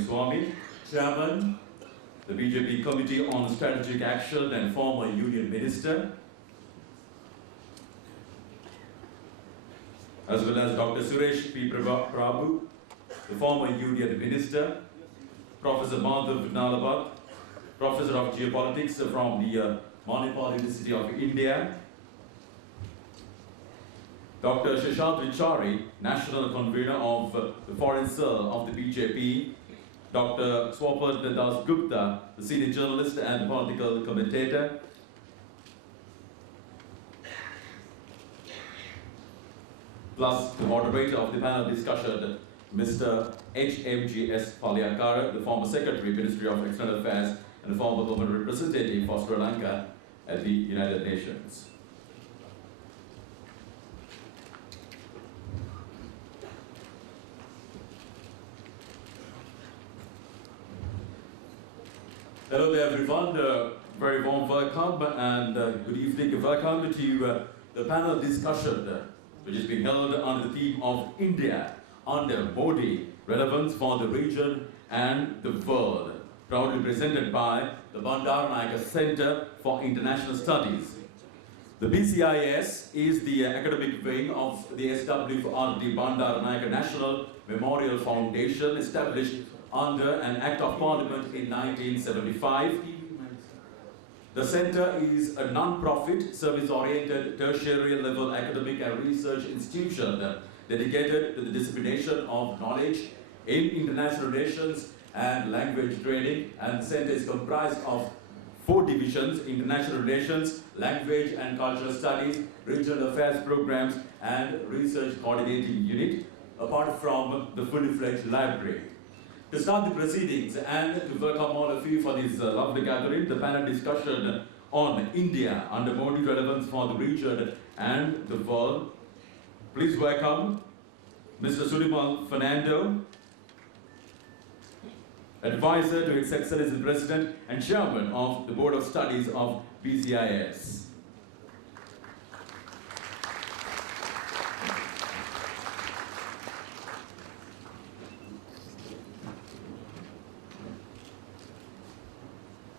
Swamy, Chairman, the BJP Committee on Strategic Action and former Union Minister, as well as Dr. Suresh P. Prabhu, the former Union Minister, Professor Madhav Nalabat, Professor of Geopolitics from the Manipal University of India, Dr. Shashant Vichari, National Convener of the Foreign Cell of the BJP, Dr. Swapad Das Gupta, the Senior Journalist and Political Commentator, plus the moderator of the panel discussion, Mr. H.M.G.S. Palyakara, the former Secretary, Ministry of External Affairs, and the former Permanent Representative for Sri Lanka at the United Nations. Hello there, everyone. Very warm welcome and good evening. Welcome to the panel discussion, which is being held under the theme of India under Modi, relevance for the region and the world, proudly presented by the Bandaranaike Center for International Studies. The BCIS is the academic wing of the SWRD Bandaranaike National Memorial Foundation, established under an Act of Parliament in 1975. The center is a non-profit, service-oriented, tertiary-level academic and research institution dedicated to the dissemination of knowledge in international relations and language training, and the center is comprised of 4 divisions: international relations, language and cultural studies, regional affairs programs, and research coordinating unit, apart from the fully-fledged library. To start the proceedings and to welcome all of you for this lovely gathering, the panel discussion on India under Modi, relevance for the region and the world. Please welcome Mr. Sulimal Fernando, Advisor to His Excellency the President and Chairman of the Board of Studies of BCIS.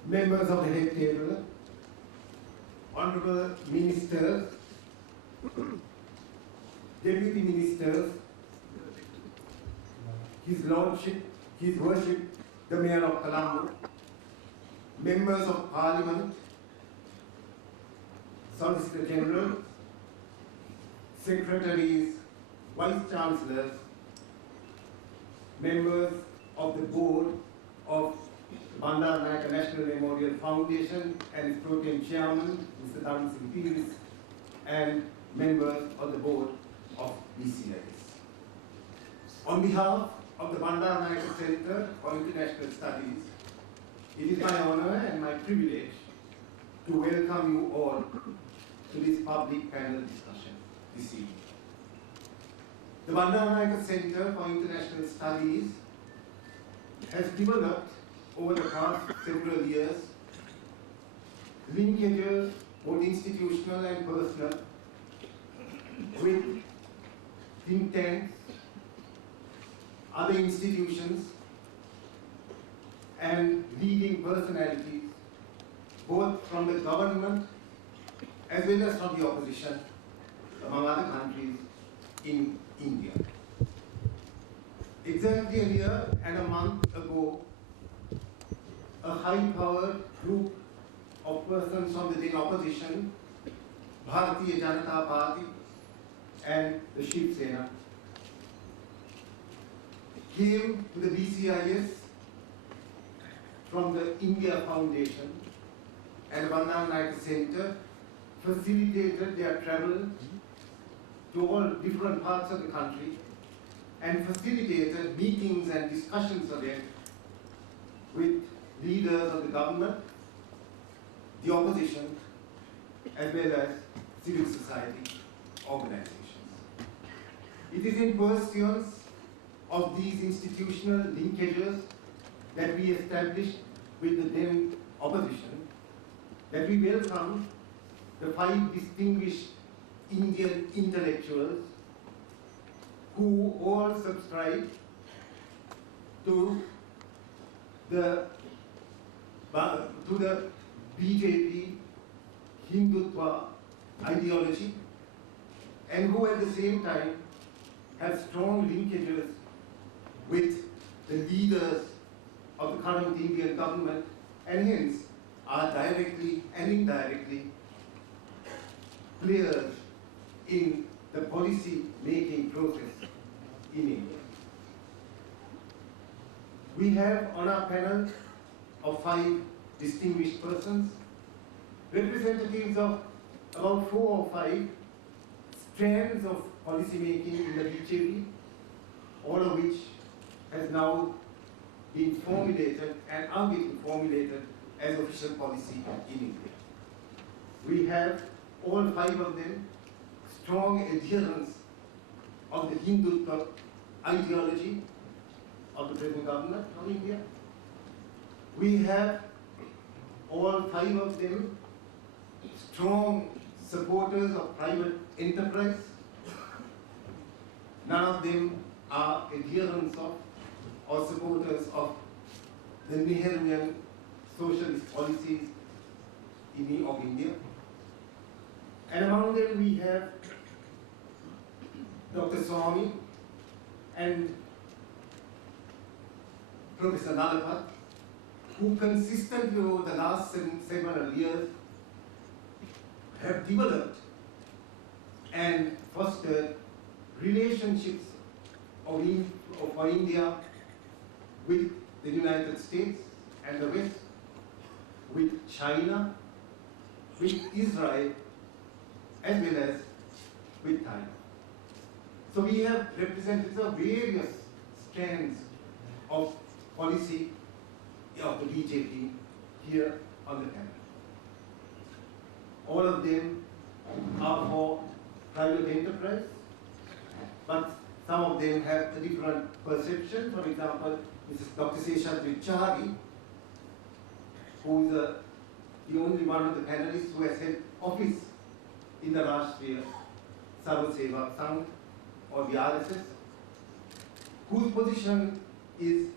Members of the head table, honorable ministers, deputy ministers, His Lordship, His Worship, the Mayor of Colombo, members of Parliament, Solicitor General, secretaries, vice chancellors, members of the board of Bandaranaike National Memorial Foundation and its pro tem chairman, Mr. Dharm Singh Peels, and members of the board of BCIS. On behalf of the Bandaranaike Center for International Studies, it is my honor and my privilege to welcome you all to this public panel discussion this evening. The Bandaranaike Center for International Studies has developed over the past several years linkages, both institutional and personal, with think tanks, other institutions, and leading personalities, both from the government as well as from the opposition, among other countries in India. Exactly a year and a month ago, a high-powered group of persons from the then opposition, Bharatiya Janata Party and the Shiv Sena, came to the BCIS from the India Foundation, and Bandaranaike Center facilitated their travel to all different parts of the country and facilitated meetings and discussions of them with leaders of the government, the opposition, as well as civil society organizations. It is in pursuance of these institutional linkages that we established with the then opposition that we welcome the 5 distinguished Indian intellectuals who all subscribe to the to the BJP Hindutva ideology, and who at the same time have strong linkages with the leaders of the current Indian government, and hence are directly and indirectly players in the policy making process in India. We have on our panel of 5 distinguished persons, representatives of about 4 or 5 strands of policy making in the BJP, all of which has now been formulated and are being formulated as official policy in India. We have all 5 of them strong adherents of the Hindutva ideology of the present government of India. We have all 5 of them strong supporters of private enterprise. None of them are adherents of or supporters of the Nehruvian socialist policies of India. And among them we have Dr. Swami and Professor Nalapat, who consistently over the last several years have developed and fostered relationships for India with the United States and the West, with China, with Israel, as well as with Thailand. So we have representatives of various strands of policy of the BJP here on the panel. All of them are for private enterprise, but some of them have a different perception. For example, Mrs. Dr. Seshadri Chari, who is the only one of the panelists who has held office in the Rashtriya Sarva Seva Sangh, or the RSS, whose position is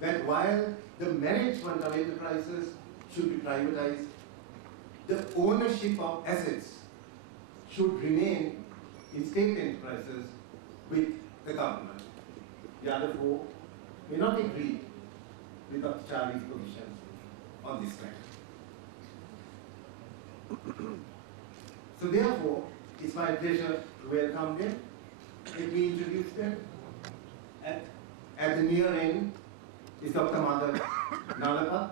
that while the management of enterprises should be privatized, the ownership of assets should remain in state enterprises with the government. The other 4 may not agree with Dr. Chari's position on this matter. So therefore, it's my pleasure to welcome them. Let me introduce them. At the near end is Dr. Madhav Nalapat.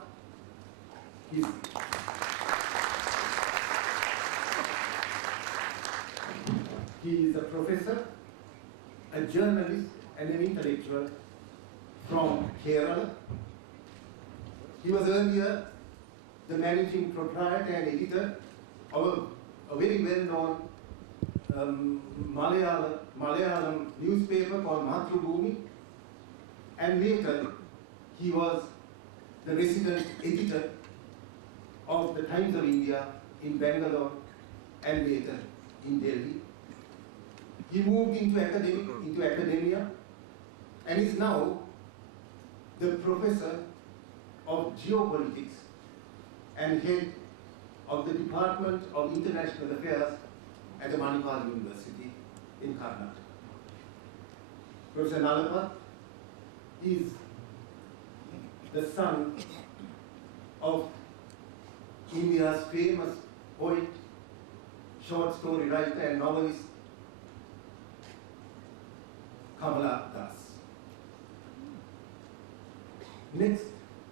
He is a professor, a journalist, and an intellectual from Kerala. He was earlier the managing proprietor and editor of a very well-known Malayalam newspaper called Mathrubhumi, and later he was the resident editor of the Times of India in Bangalore and later in Delhi. He moved into academia and is now the professor of geopolitics and head of the Department of International Affairs at the Manipal University in Karnataka. Professor Nalapat is the son of India's famous poet, short story writer and novelist Kamala Das. Next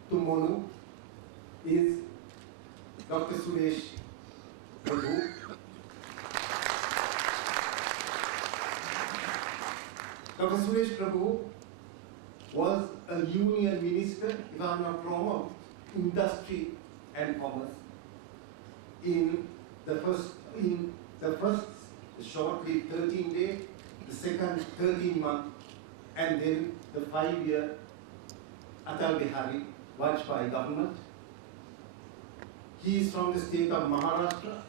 to Monu is Dr. Suresh Prabhu. Dr. Suresh Prabhu was a union minister, if I'm not wrong, of industry and commerce in the first shortly 13-day, the second 13-month, and then the 5-year Atal Bihari Vajpayee government. He is from the state of Maharashtra.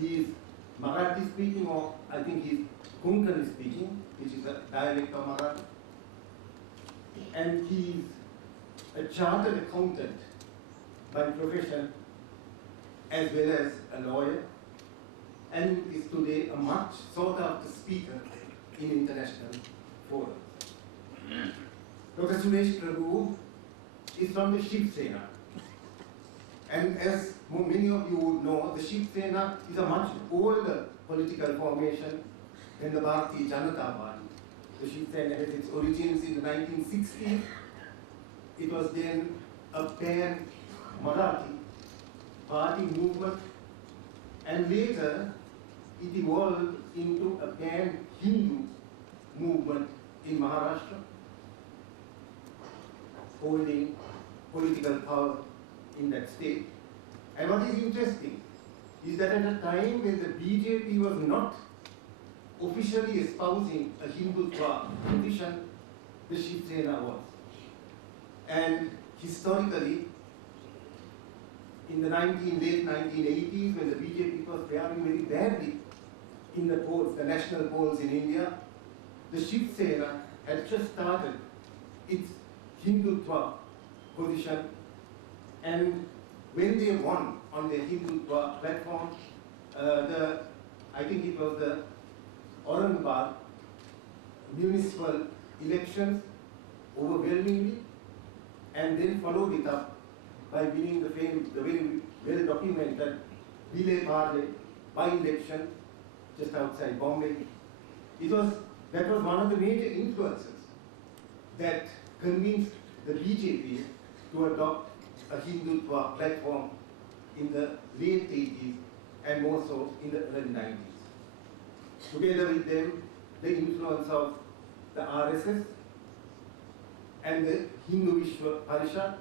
He is Marathi speaking, or I think he is Konkani speaking, which is a dialect of Marathi. And he is a chartered accountant by profession as well as a lawyer, and is today a much sought after speaker in international forums. Dr. Suresh Prabhu is from the Shiv Sena. And as many of you would know, the Shiv Sena is a much older political formation than the Bharatiya Janata Party. The Shiv Sena has its origins in the 1960s. It was then a pan-Marathi party movement, and later it evolved into a pan-Hindu movement in Maharashtra, holding political power in that state. And what is interesting is that at a time when the BJP was not officially espousing a Hindutva position, the Shiv Sena was. And historically, in the late 1980s, when the BJP was faring very badly in the polls, the national polls in India, the Shiv Sena had just started its Hindutva position, and when they won on their Hindutva platform, I think it was the Aurangabad municipal elections overwhelmingly, and then followed it up by winning the very well documented Vile Parle by-election just outside Bombay. That was one of the major influences that convinced the BJP to adopt a Hindutva platform in the late 80s and more so in the early 90s. Together with them, the influence of the RSS and the Hindu Vishwa Parishad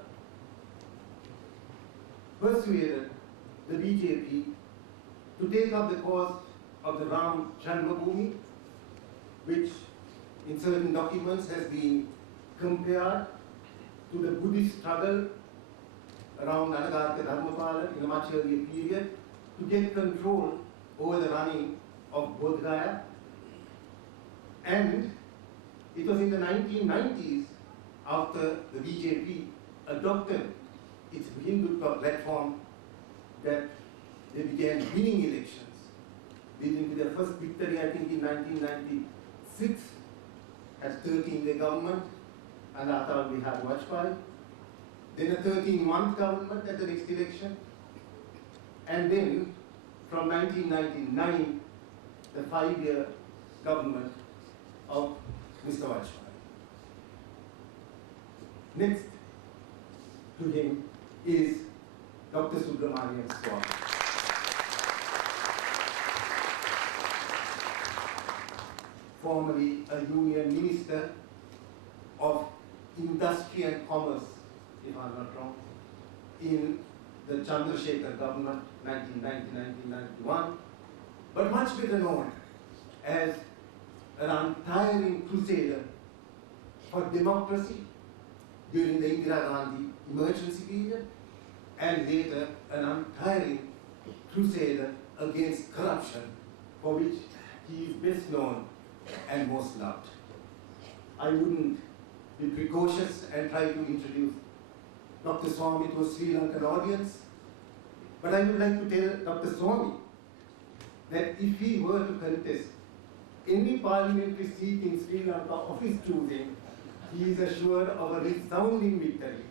persuaded the BJP to take up the cause of the Ram Janmabhoomi, which in certain documents has been compared to the Buddhist struggle around Anagartha Dharmapala in a much earlier period to get control over the running of Bodh Gaya. And it was in the 1990s, after the BJP adopted its Hindutva platform, that they began winning elections, leading to their first victory, I think, in 1996, as 13-day government under Atal Bihari Vajpayee, then a 13-month government at the next election, and then from 1999, the 5-year government of Mr. Vajpayee. Next to him is Dr. Subramanian Swamy. Formerly a union minister of industry and commerce, if I'm not wrong, in the Chandrasekhar government, 1990-1991, but much better known as an untiring crusader for democracy during the Indira Gandhi emergency period, and later an untiring crusader against corruption, for which he is best known and most loved. I wouldn't be precocious and try to introduce Dr. Swamy to a Sri Lankan audience, but I would like to tell Dr. Swamy that if he were to contest any parliamentary seat in Sri Lanka of his choosing, he is assured of a resounding victory.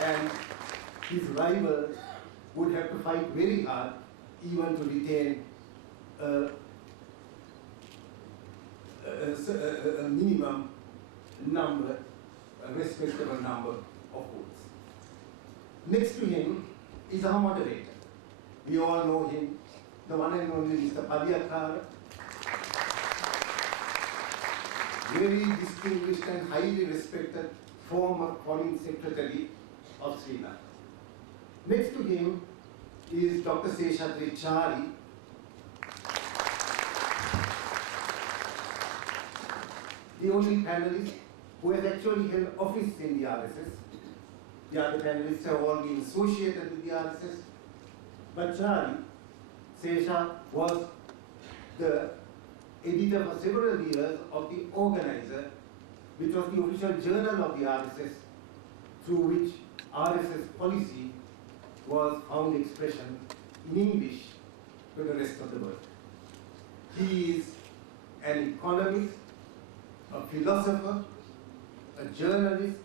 And his rival would have to fight very hard even to retain a minimum number, a respectable number of votes. Next to him is our moderator. We all know him, the one and only Mr. Padiyakar, very distinguished and highly respected former Foreign Secretary of Sri Lanka. Next to him is Dr. Seshadri Chari, the only panelist who has actually held office in the RSS. The other panelists have all been associated with the RSS. But Chari, Sesha, was the editor for several years of the organizer which was the official journal of the RSS, through which RSS policy was found expression in English to the rest of the world. He is an economist, a philosopher, a journalist,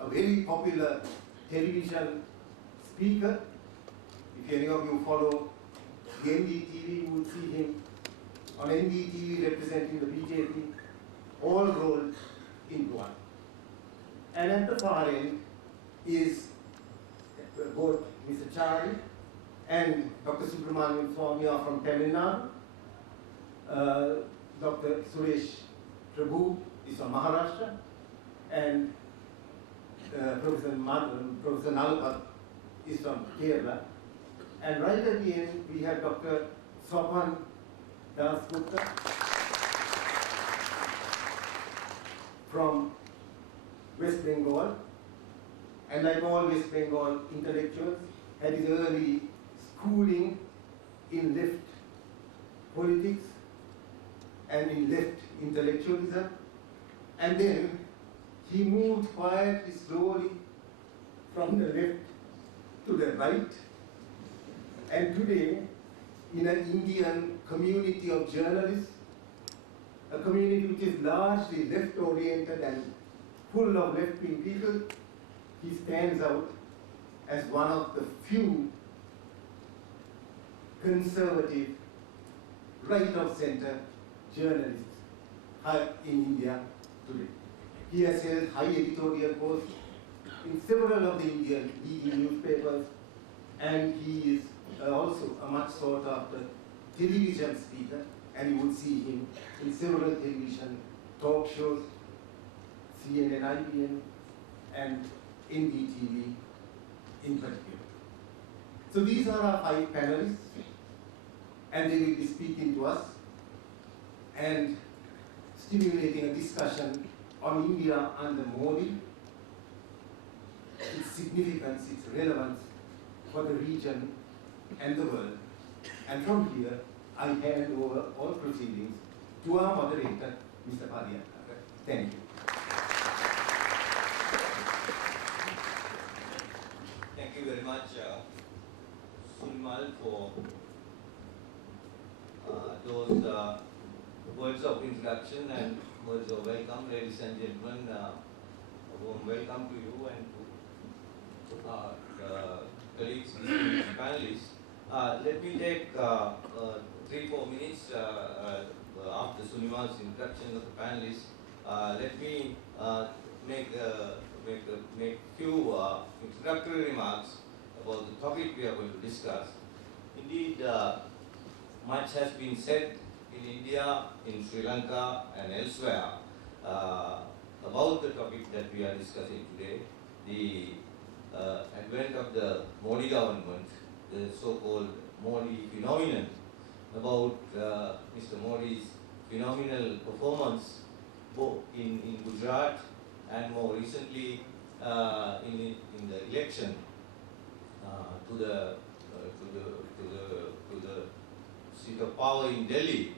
a very popular television speaker. If any of you follow the NDTV, you will see him on NDTV representing the BJP, all rolled into one. And at the far end is both Mr. Chari and Dr. Subramanian Swamy are from Tamil Nadu. Dr. Suresh Prabhu is from Maharashtra, and Professor Nalapat is from Kerala. And right at the end, we have Dr. Sopan Das Gupta from West Bengal. And like all West Bengal intellectuals, had his early schooling in left politics and in left intellectualism. And then he moved quietly, slowly from the left to the right. And today, in an Indian community of journalists, a community which is largely left-oriented and full of left-wing people, he stands out as one of the few conservative, right-of-center journalists in India today. He has held high editorial posts in several of the Indian leading newspapers, and he is also a much sought after television speaker, and you would see him in several television talk shows, CNN, IBN, and NDTV in particular. So these are our 5 panelists, and they will be speaking to us and stimulating a discussion on India under Modi, its significance, its relevance for the region and the world. And from here, I hand over all proceedings to our moderator, Mr. Padiyakar. Thank you. Thank you very much, Sunmal, for those words of introduction and words of welcome. Ladies and gentlemen, a warm welcome to you and to our colleagues, distinguished panelists. Let me take 3-4 minutes after Sunimal's introduction of the panelists. Let me make few introductory remarks about the topic we are going to discuss. Indeed, much has been said in India, in Sri Lanka, and elsewhere about the topic that we are discussing today, the advent of the Modi government, the so-called Modi phenomenon, about Mr. Modi's phenomenal performance both in Gujarat and more recently in the election to the seat of power in Delhi,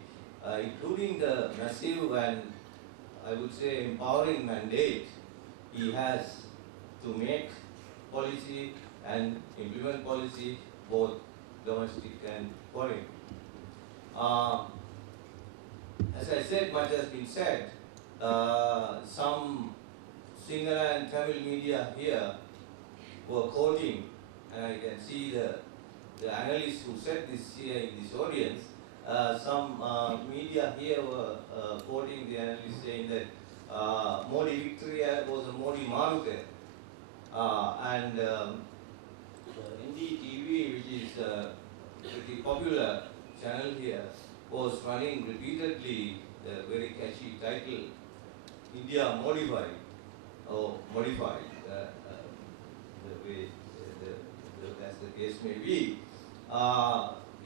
including the massive and I would say empowering mandate he has to make policy and implement policy both domestic and foreign. As I said, much has been said. Some Sinhala and Tamil media here were quoting, and I can see the analysts who said this here in this audience. Some media here were quoting the analysts saying that Modi victory was a Modi Marute. And NDTV, which is a pretty popular channel here, was running repeatedly the very catchy title, India Modified, or Modified, the way, as the case may be.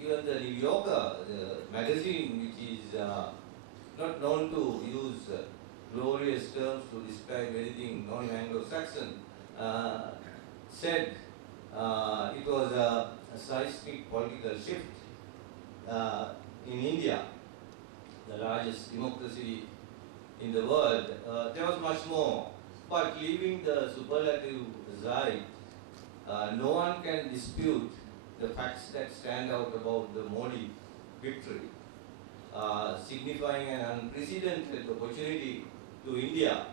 Even the New Yorker, the magazine, which is not known to use glorious terms to describe anything non-Anglo-Saxon, said it was a seismic political shift in India, the largest democracy in the world. There was much more. But leaving the superlative aside, no one can dispute the facts that stand out about the Modi victory, signifying an unprecedented opportunity to India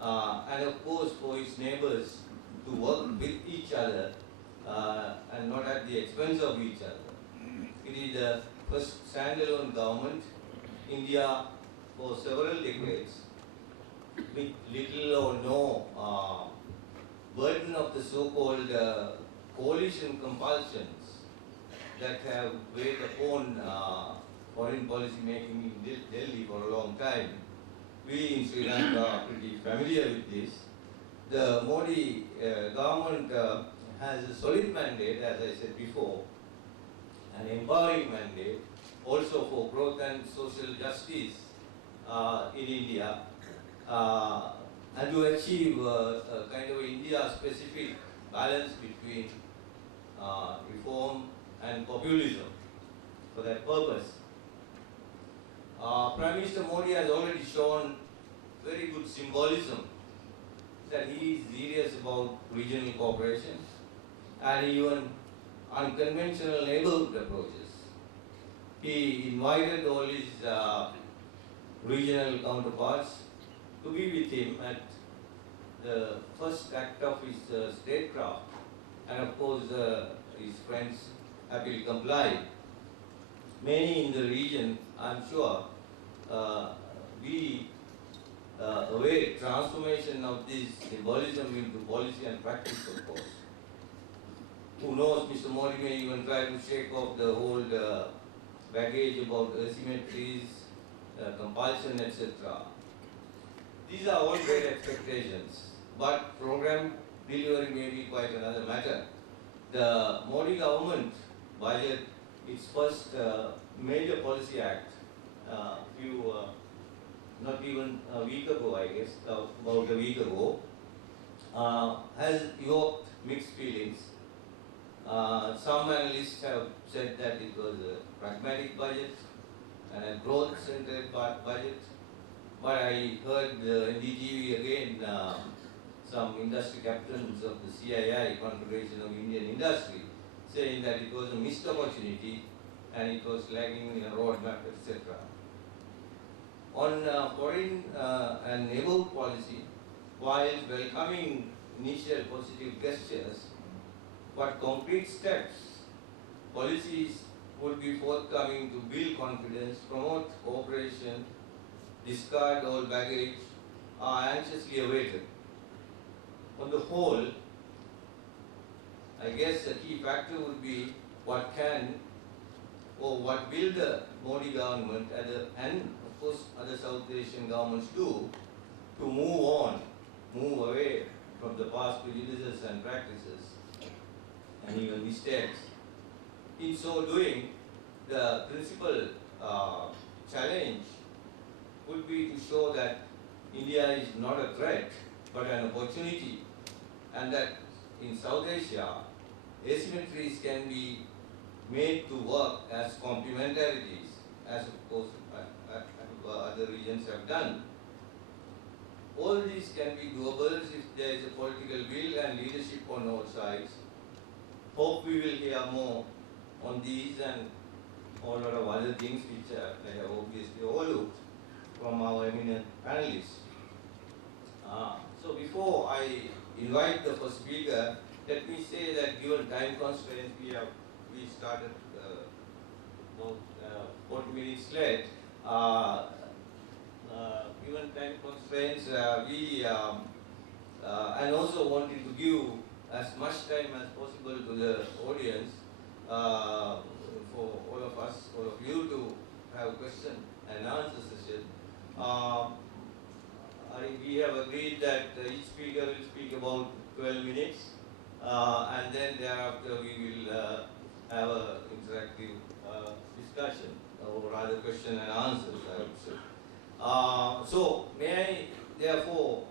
and of course for its neighbors to work with each other and not at the expense of each other. It is the first standalone government India for several decades with little or no burden of the so-called coalition compulsions that have weighed upon foreign policy making in Delhi for a long time. We in Sri Lanka are pretty familiar with this. The Modi government has a solid mandate, as I said before, an empowering mandate, also for growth and social justice in India, and to achieve a kind of India-specific balance between reform and populism for that purpose. Prime Minister Modi has already shown very good symbolism that he is serious about regional cooperation and even unconventional neighborhood approaches. He invited all his regional counterparts to be with him at the first act of his statecraft, and of course his friends happily complied. Many in the region, I'm sure, we await transformation of this symbolism into policy and practice, of course. Who knows, Mr. Modi may even try to shake off the whole baggage about asymmetries, compulsion, etc. These are all great expectations, but program delivery may be quite another matter. The Modi government budget, its first major policy act, not even a week ago, I guess, about a week ago, has evoked mixed feelings. Some analysts have said that it was a pragmatic budget and a growth-centered budget. But I heard in DGV again some industry captains of the CII, Confederation of Indian Industry, saying that it was a missed opportunity and it was lagging in a roadmap, etc. On foreign and neighborhood policy, while welcoming initial positive gestures, but concrete steps, policies would be forthcoming to build confidence, promote cooperation, discard all baggage, are anxiously awaited. On the whole, I guess a key factor would be what can or what will the Modi government and of course other South Asian governments do to move away from the past prejudices and practices and even mistakes. In so doing, the principal challenge would be to show that India is not a threat but an opportunity, and that in South Asia, asymmetries can be made to work as complementarities, as of course other regions have done. All these can be doable if there is a political will and leadership on all sides. Hope we will hear more on these and a lot of other things which I have obviously overlooked from our eminent panelists. So before I invite the first speaker, let me say that given time constraints, we started about 40 minutes late. Given time constraints, and also wanting to give as much time as possible to the audience for all of us, all of you to have a question and answer session. We have agreed that each speaker will speak about 12 minutes, and then thereafter we will have an interactive discussion, or rather question and answers, I would say. So may I therefore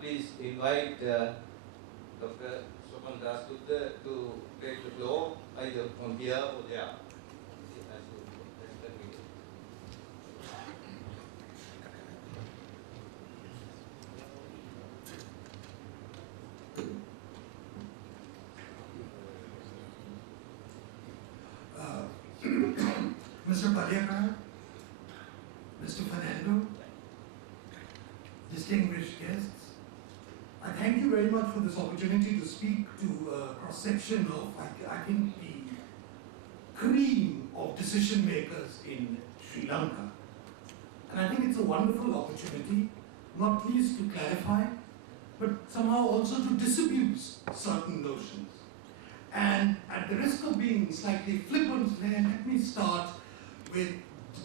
please invite Dr. Swapan Dasgupta to take the floor, either from here or there. Mr. Palyakar, Mr. Fernando, distinguished guests, I thank you very much for this opportunity to speak to a cross-section of, I think, the cream of decision makers in Sri Lanka. And I think it's a wonderful opportunity, not least to clarify, but somehow also to disabuse certain notions. And at the risk of being slightly flippant, let me start with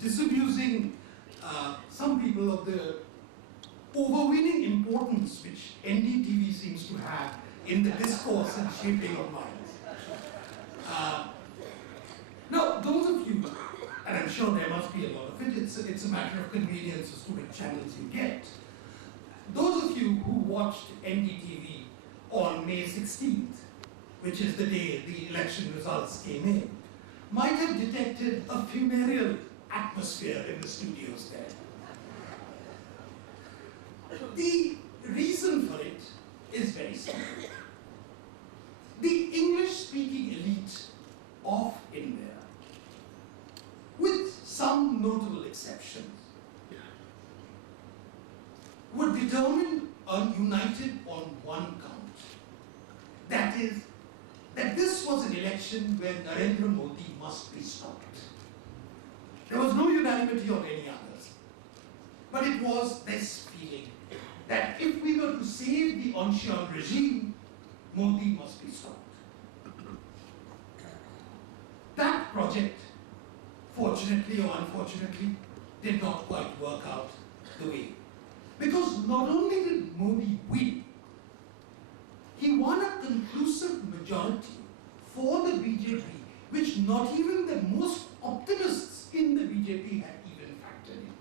disabusing some people of the overweening importance which NDTV seems to have in the discourse and shaping of minds. Now, those of you, and I'm sure there must be a lot of it, it's a matter of convenience as to which channels you get. Those of you who watched NDTV on May 16th, which is the day the election results came in, might have detected a funereal atmosphere in the studios there. The reason for it is very simple. The English-speaking elite of India, with some notable exceptions, were determined and united on one count. That is, that this was an election where Narendra Modi must be stopped. There was no unanimity on any others. But it was this feeling that if we were to save the Ancien regime, Modi must be stopped. That project, fortunately or unfortunately, did not quite work out the way. Because not only did Modi win, he won a conclusive majority for the BJP, which not even the most optimists in the BJP had even factored in.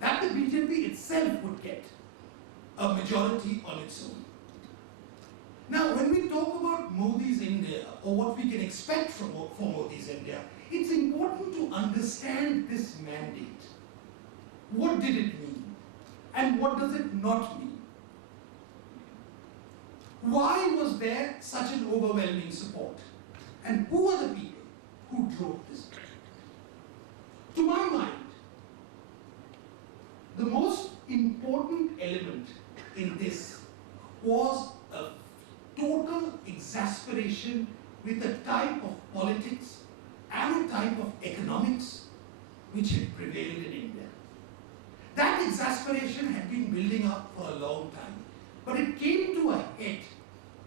That the BJP itself would get a majority on its own. Now, when we talk about Modi's India, or what we can expect for Modi's India, it's important to understand this mandate. What did it mean? And what does it not mean? Why was there such an overwhelming support? And who are the people who drove this? To my mind, the most important element in this was a total exasperation with a type of politics and a type of economics which had prevailed in India. That exasperation had been building up for a long time, but it came to a head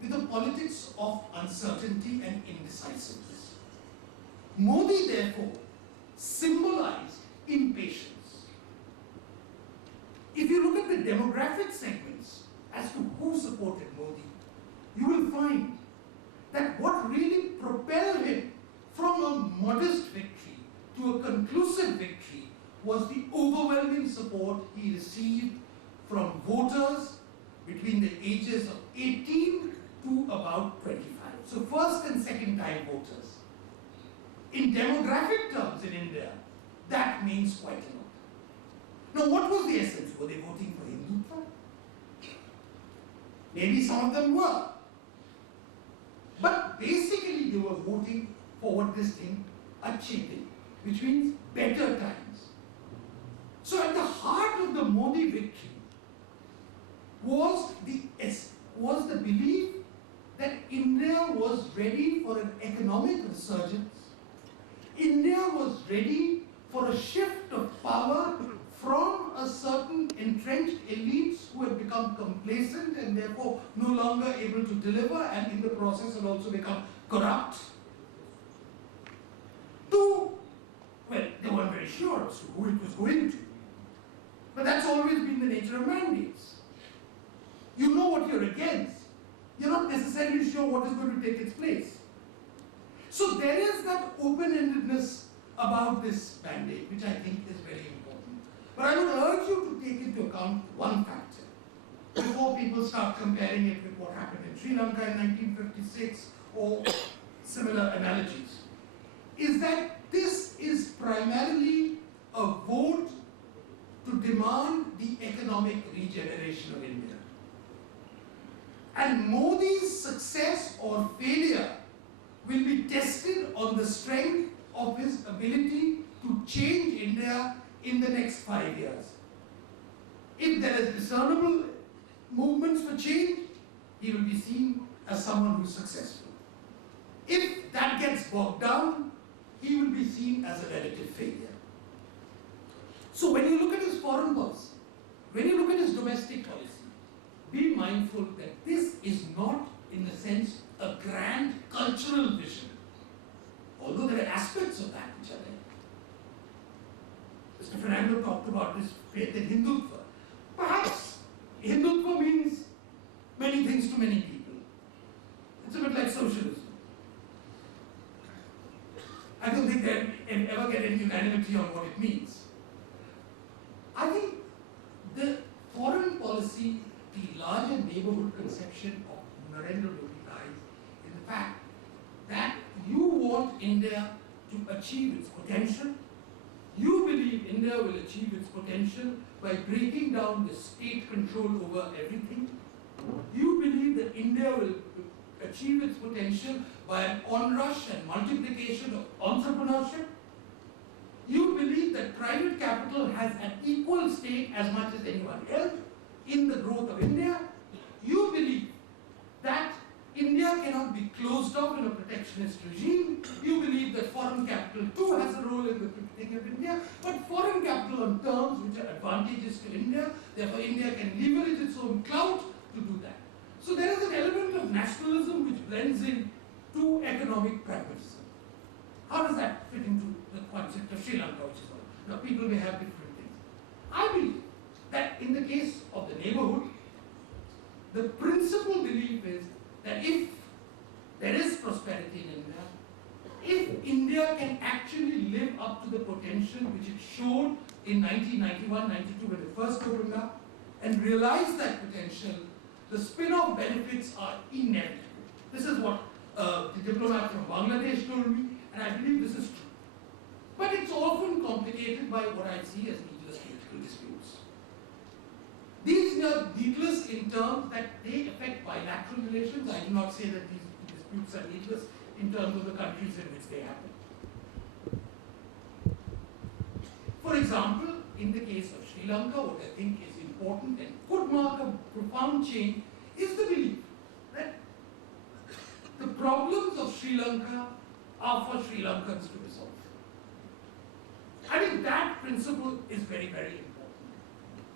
with a politics of uncertainty and indecisiveness. Modi, therefore, symbolized impatience. If you look at the demographic segments as to who supported Modi, you will find that what really propelled him from a modest victory to a conclusive victory was the overwhelming support he received from voters between the ages of 18 to about 25. So first and second time voters. In demographic terms in India, that means quite a lot. Now, what was the essence? Were they voting for Hindutva? Maybe some of them were. But basically they were voting for what this thing achieved, which means better times. So at the heart of the Modi victory was the belief that India was ready for an economic resurgence. India was ready for a shift of power from a certain entrenched elites who had become complacent and therefore no longer able to deliver, and in the process had also become corrupt, to, well, they weren't very sure as to who it was going to. But that's always been the nature of mandates. You know what you're against. You're not necessarily sure what is going to take its place. So there is that open-endedness about this mandate, which I think is very important. But I would urge you to take into account one factor before people start comparing it with what happened in Sri Lanka in 1956 or similar analogies, is that this is primarily a vote to demand the economic regeneration of India. And Modi's success or failure will be tested on the strength of his ability to change India in the next 5 years. If there is discernible movements for change, he will be seen as someone who is successful. If that gets bogged down, he will be seen as a relative failure. So when you look at his foreign policy, when you look at his domestic policy, be mindful that this is not, in a sense, a grand cultural vision. Although there are aspects of that which are there. Mr. Fernando talked about this faith in Hindutva. Perhaps Hindutva means many things to many people. It's a bit like socialism. I don't think they'll ever get any unanimity on what it means. I think the foreign policy, the larger neighborhood conception of Narendra Modi lies in the fact that you want India to achieve its potential. You believe India will achieve its potential by breaking down the state control over everything. You believe that India will achieve its potential by an onrush and multiplication of entrepreneurship. You believe that private capital has an equal stake as much as anyone else in the growth of India. You believe that India cannot be closed off in a protectionist regime. You believe that foreign capital too has a role in the protecting of India, but foreign capital on terms which are advantageous to India. Therefore, India can leverage its own clout to do that. So there is an element of nationalism which blends in to economic pragmatism. How does that fit into the concept of Sri Lanka, which is all? Now, people may have different things. I believe that in the case of the neighborhood, the principal belief is that if there is prosperity in India, if India can actually live up to the potential which it showed in 1991-92 when it first opened up, and realize that potential, the spin-off benefits are inevitable. This is what the diplomat from Bangladesh told me, and I believe this is true. But it's often complicated by what I see as needless political disputes. These are needless in terms that they affect bilateral relations. I do not say that these disputes are needless in terms of the countries in which they happen. For example, in the case of Sri Lanka, what I think is important and could mark a profound change is the belief that the problems of Sri Lanka are for Sri Lankans to resolve. I think that principle is very, very important.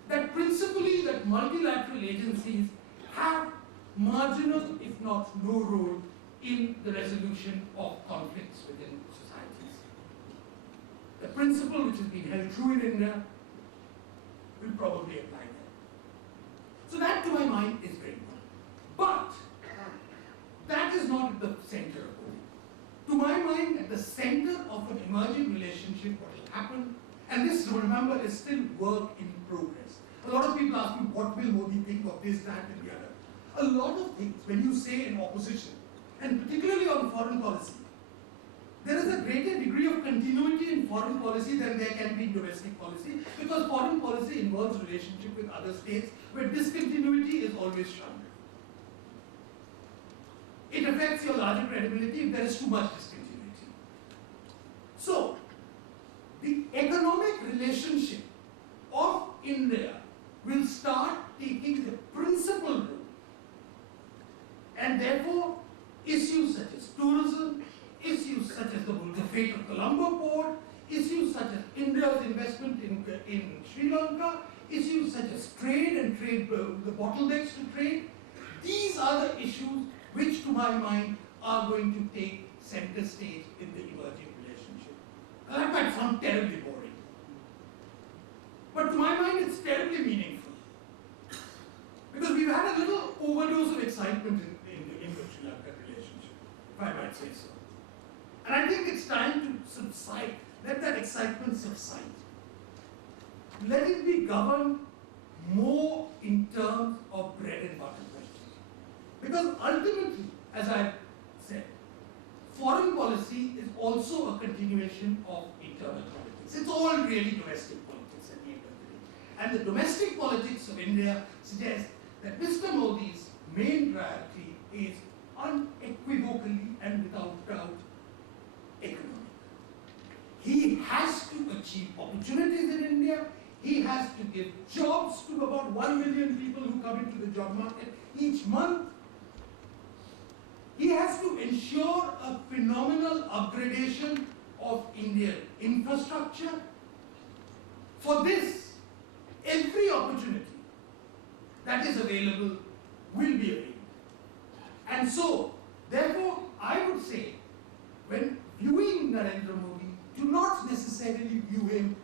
That principally that multilateral agencies have marginal, if not no role in the resolution of conflicts within societies. The principle which has been held true in India will probably apply there. So that to my mind is very important. But that is not at the center of it. To my mind, at the center of an emerging relationship, what will happen, and this, remember, is still work in progress. A lot of people ask me, what will Modi think of this, that, and the other? A lot of things, when you say in opposition, and particularly on foreign policy, there is a greater degree of continuity in foreign policy than there can be in domestic policy, because foreign policy involves relationship with other states where discontinuity is always shunned. It affects your larger credibility if there is too much discontinuity. So, the economic relationship of India will start taking the principal role. And therefore, issues such as tourism, issues such as the fate of Colombo port, issues such as India's investment in Sri Lanka, issues such as trade and the bottlenecks to trade, these are the issues which, to my mind, are going to take center stage in the emerging relationship. That might sound terribly boring. But to my mind, it's terribly meaningful. Because we've had a little overdose of excitement in the Indo-Sri Lankan relationship, if I might say so. And I think it's time to subside, let that excitement subside. Let it be governed more in terms of bread and butter questions. Because ultimately, as I've said, foreign policy is also a continuation of internal politics. It's all really domestic politics at the end of the day. And the domestic politics of India suggests that Mr. Modi's main priority is unequivocally and without doubt economic. has to achieve opportunities in India. He has to give jobs to about 1 million people who come into the job market each month. He has to ensure a phenomenal upgradation of Indian infrastructure. For this, every opportunity that is available will be available. And so, therefore, I would say, when viewing Narendra Modi, do not necessarily view him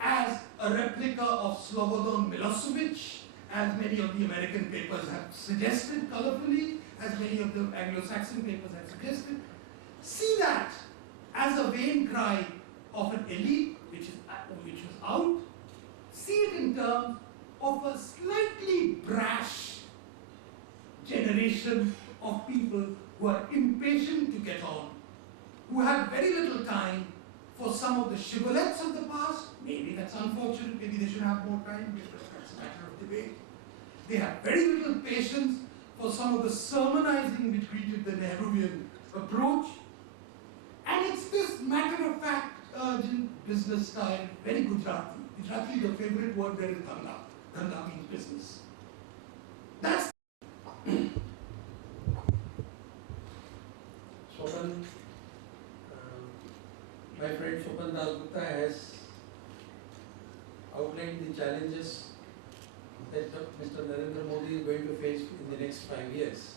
as a replica of Slobodan Milosevic, as many of the American papers have suggested colorfully, as many of the Anglo-Saxon papers have suggested. See that as a vain cry of an elite which was out. See it in terms of a slightly brash generation of people who are impatient to get on, who have very little time for some of the shibboleths of the past. Maybe that's unfortunate, maybe they should have more time, because that's a matter of debate. They have very little patience for some of the sermonizing which greeted the Nehruvian approach. And it's this matter of fact, urgent business style, very Gujarati. Gujarati, the favorite word there is dhanda. Dhanda means business. That's Sopan, my friend Sopan Dasgupta has outlined the challenges that Mr. Narendra Modi is going to face in the next 5 years.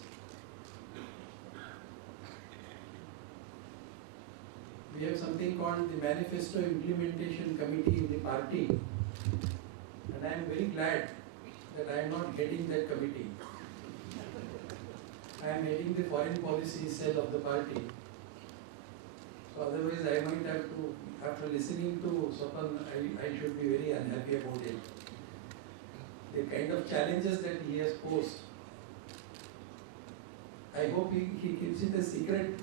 We have something called the Manifesto Implementation Committee in the party, and I am very glad that I am not heading that committee. I am heading the foreign policy cell of the party. So otherwise I might have to, after listening to Sopan, I should be very unhappy about it. The kind of challenges that he has posed, I hope he keeps it a secret,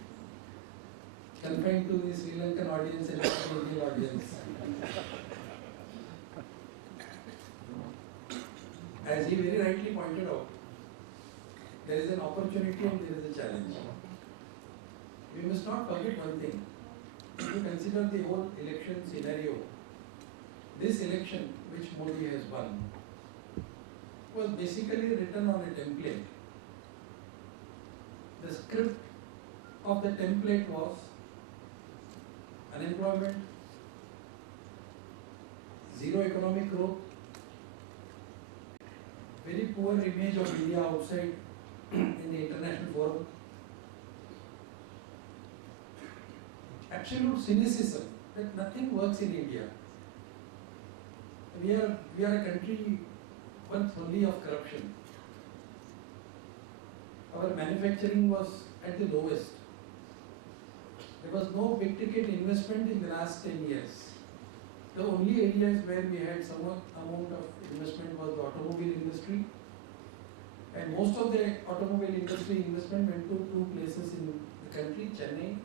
confined to the Sri Lankan audience and not the Indian audience. As he very rightly pointed out, there is an opportunity and there is a challenge. We must not forget one thing. If you consider the whole election scenario, this election which Modi has won was basically written on a template. The script of the template was unemployment, zero economic growth, very poor image of India outside in the international forum, absolute cynicism that nothing works in India. We are a country once only of corruption. Our manufacturing was at the lowest. There was no big ticket investment in the last 10 years. The only areas where we had some amount of investment was the automobile industry, and most of the automobile industry investment went to two places in the country, Chennai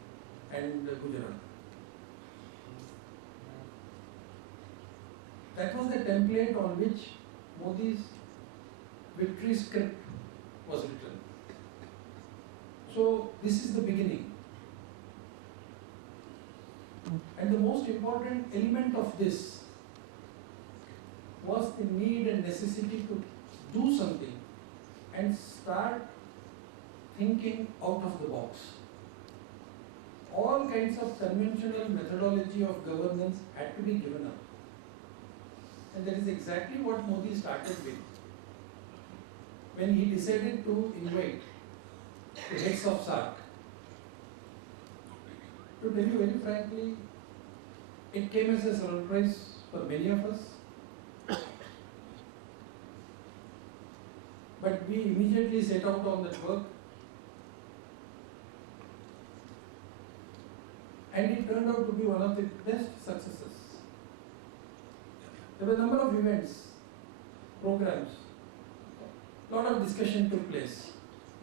and Gujarat. That was the template on which Modi's victory script was written. So this is the beginning. And the most important element of this was the need and necessity to do something and start thinking out of the box. All kinds of conventional methodology of governance had to be given up. And that is exactly what Modi started with. When he decided to invite the heads of SAARC. To tell you very frankly, it came as a surprise for many of us. But we immediately set out on that work. And it turned out to be one of the best successes. There were a number of events, programs, a lot of discussion took place.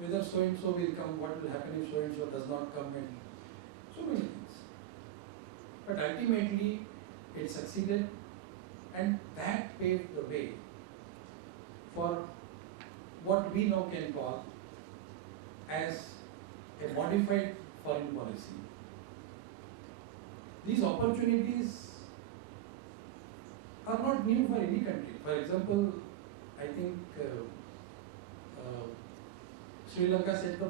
Whether so and so will come, what will happen if so and so does not come, and so many things. But ultimately, it succeeded, and that paved the way for what we now can call as a modified foreign policy. These opportunities are not new for any country. For example, I think Sri Lanka set the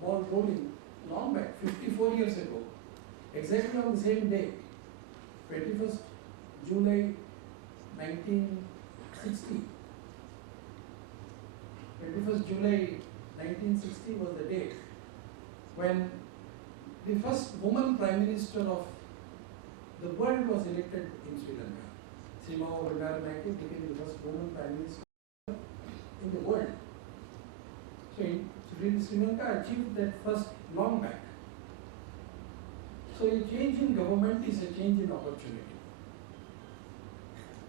ball rolling long back, 54 years ago, exactly on the same day, 21st July 1960. 21st July 1960 was the date when the first woman Prime Minister of the world was elected in Sri Lanka. Srimao Bandaranaike became the first woman Prime Minister in the world. So Sri Lanka achieved that first long back. So a change in government is a change in opportunity.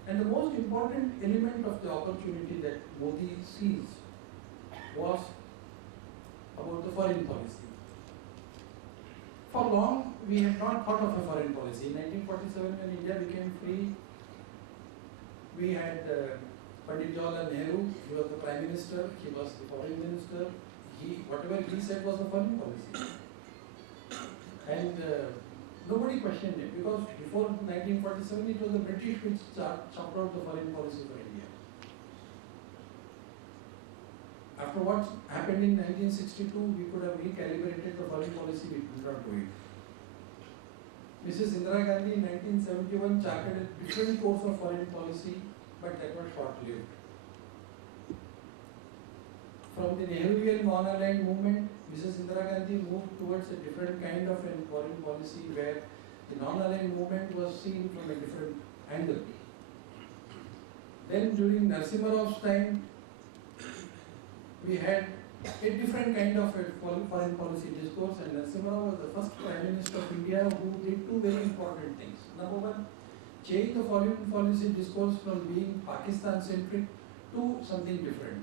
And the most important element of the opportunity that Modi seized was about the foreign policy. For long, we had not thought of a foreign policy. In 1947, when India became free, we had Pandit Jawaharlal Nehru. He was the Prime Minister, he was the Foreign Minister. Whatever he said was the foreign policy. And nobody questioned it, because before 1947, it was the British which chopped out the foreign policy for India. After what happened in 1962, we could have recalibrated the foreign policy, we did not do it. Mrs. Indira Gandhi in 1971 charted a different course of foreign policy, but that was short-lived. From the Nehruvian non-aligned movement, Mrs. Indira Gandhi moved towards a different kind of a foreign policy where the non-aligned movement was seen from a different angle. Then during Narasimha Rao's time, we had a different kind of a foreign policy discourse, and Narasimha Rao was the first Prime Minister of India who did two very important things. Number one, change the foreign policy discourse from being Pakistan-centric to something different.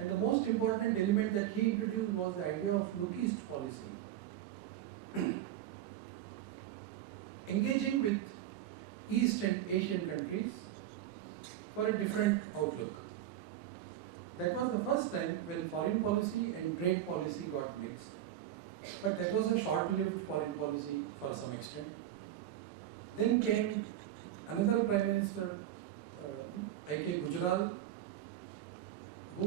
And the most important element that he introduced was the idea of Look East policy. Engaging with East and Asian countries for a different outlook. That was the first time when foreign policy and trade policy got mixed. But that was a short-lived foreign policy for some extent. Then came another Prime Minister, I.K. Gujral, who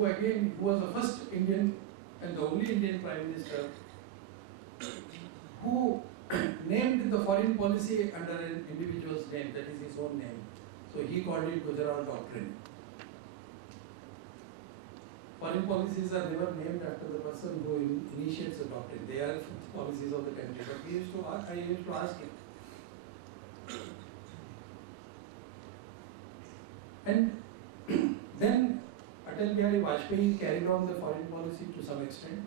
was the first Indian and the only Indian Prime Minister who named the foreign policy under an individual's name, that is his own name. So he called it Gujral Doctrine. Foreign policies are never named after the person who initiates the doctrine. They are policies of the country. But I used to ask him. And then Atal Bihari Vajpayee carried on the foreign policy to some extent.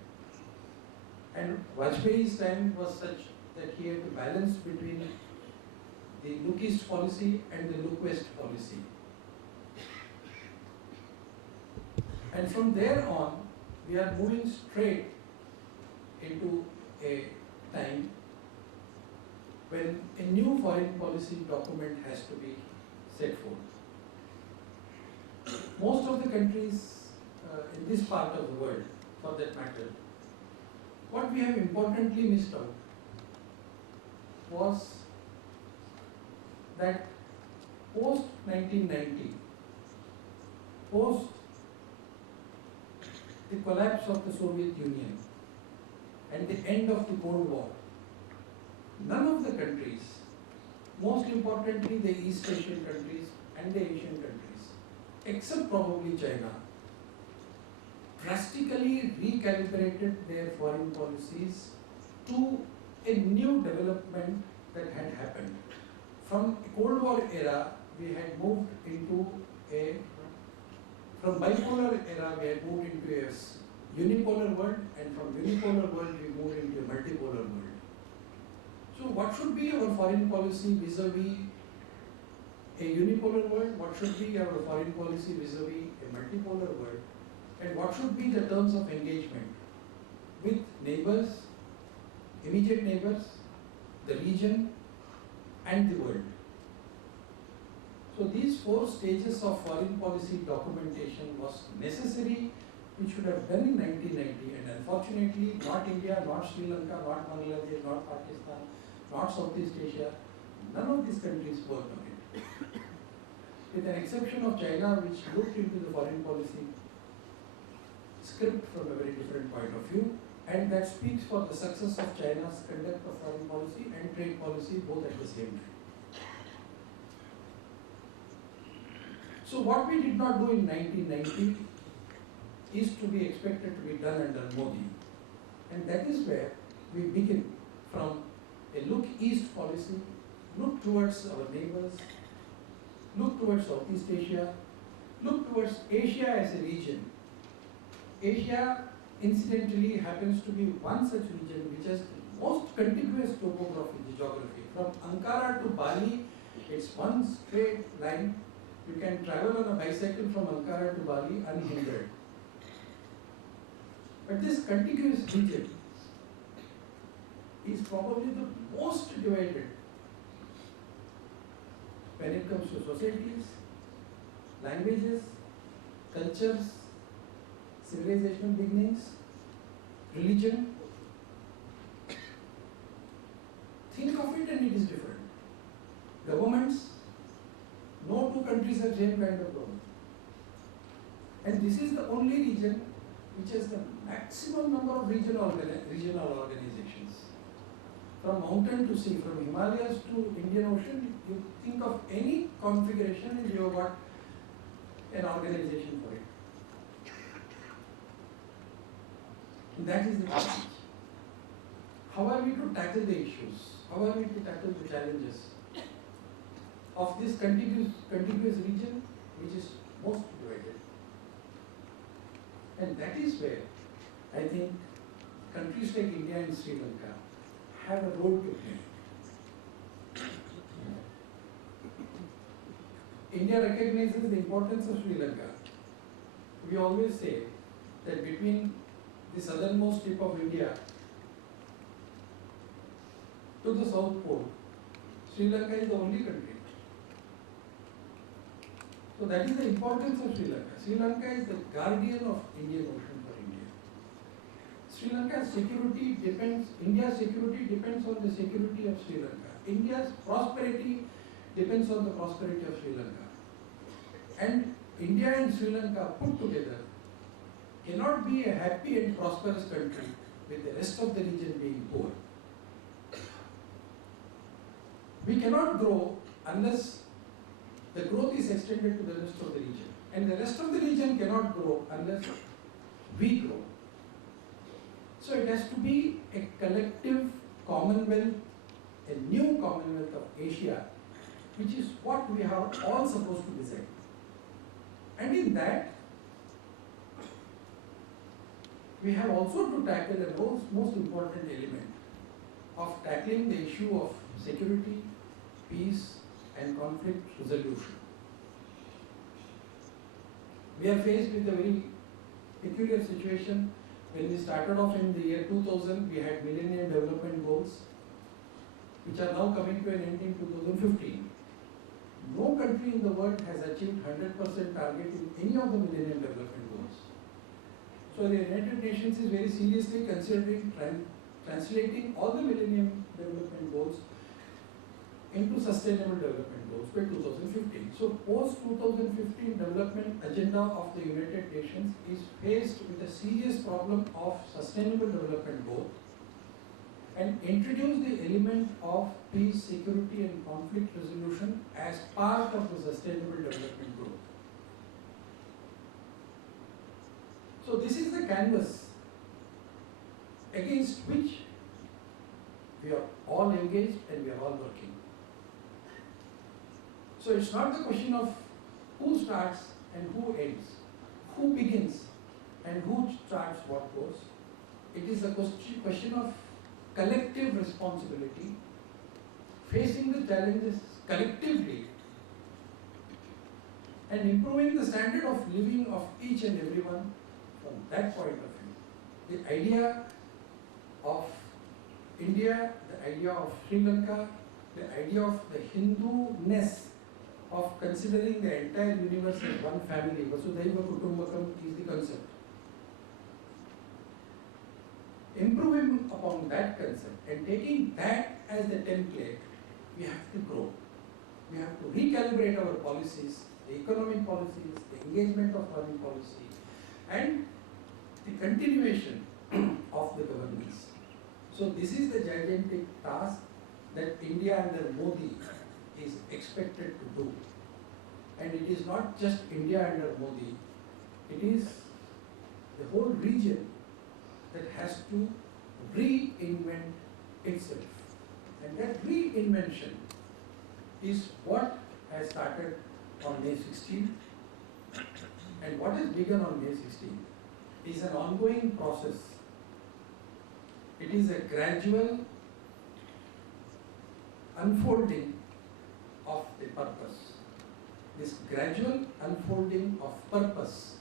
And Vajpayee's time was such that he had to balance between the Look East policy and the Look West policy. And from there on, we are moving straight into a time when a new foreign policy document has to be set forth. Most of the countries in this part of the world, for that matter, what we have importantly missed out was that post 1990, post the collapse of the Soviet Union and the end of the Cold War, none of the countries, most importantly the East Asian countries and the Asian countries, except probably China, drastically recalibrated their foreign policies to a new development that had happened. From Cold War era, we had moved into from bipolar era, we had moved into a unipolar world, and from unipolar world, we moved into a multipolar world. So what should be our foreign policy vis-a-vis a unipolar world? What should be our foreign policy vis-a-vis a multipolar world? And what should be the terms of engagement with neighbors, immediate neighbors, the region, and the world? So these four stages of foreign policy documentation was necessary, which should have done in 1990, and unfortunately not India, not Sri Lanka, not Bangladesh, not Pakistan, not Southeast Asia, none of these countries worked on it. with an exception of China, which looked into the foreign policy script from a very different point of view, and that speaks for the success of China's conduct of foreign policy and trade policy both at the same time. So what we did not do in 1990 is to be expected to be done under Modi, and that is where we begin from a look east policy, look towards our neighbors, look towards Southeast Asia, look towards Asia as a region. Asia, incidentally, happens to be one such region which has the most contiguous topography, geography. From Ankara to Bali, it's one straight line. You can travel on a bicycle from Ankara to Bali unhindered. But this contiguous region is probably the most divided when it comes to societies, languages, cultures, civilizational beginnings, religion. Think of it and it is different. Governments, no two countries have same kind of problem. And this is the only region which has the maximum number of regional organizations. From mountain to sea, from Himalayas to Indian Ocean, you think of any configuration and you have got an organization for it. And that is the challenge. How are we to tackle the issues? How are we to tackle the challenges of this contiguous region which is most divided? And that is where I think countries like India and Sri Lanka have a role to play. India recognizes the importance of Sri Lanka. We always say that between the southernmost tip of India to the South Pole, Sri Lanka is the only country. So that is the importance of Sri Lanka. Sri Lanka is the guardian of Indian Ocean for India. Sri Lanka's security depends, India's security depends on the security of Sri Lanka. India's prosperity depends on the prosperity of Sri Lanka. And India and Sri Lanka put together cannot be a happy and prosperous country with the rest of the region being poor. We cannot grow unless the growth is extended to the rest of the region. And the rest of the region cannot grow unless we grow. So it has to be a collective commonwealth, a new commonwealth of Asia, which is what we are all supposed to design. And in that, we have also to tackle a most important element of tackling the issue of security, peace, and conflict resolution. We are faced with a very peculiar situation. When we started off in the year 2000, we had Millennium Development Goals, which are now coming to an end in 2015. No country in the world has achieved 100% target in any of the Millennium Development Goals. So the United Nations is very seriously considering translating all the Millennium Development Goals into Sustainable Development Goals by 2015. So post-2015 development agenda of the United Nations is faced with a serious problem of Sustainable Development Goal and introduce the element of peace, security and conflict resolution as part of the Sustainable Development Goal. So this is the canvas against which we are all engaged and we are all working. So it's not the question of who starts and who ends, who begins and who starts what goes. It is a question of collective responsibility, facing the challenges collectively and improving the standard of living of each and everyone from that point of view. The idea of India, the idea of Sri Lanka, the idea of the Hindu-ness of considering the entire universe as one family, Vasudhaiva Kutumbakam is the concept. Improving upon that concept and taking that as the template, we have to grow. We have to recalibrate our policies the economic policies, the engagement of foreign policy, and the continuation of the governance. So this is the gigantic task that India under Modi is expected to do. And it is not just India under Modi, it is the whole region that has to reinvent itself. And that reinvention is what has started on May 16th. And what has begun on May 16th is an ongoing process. It is a gradual unfolding of the purpose. This gradual unfolding of purpose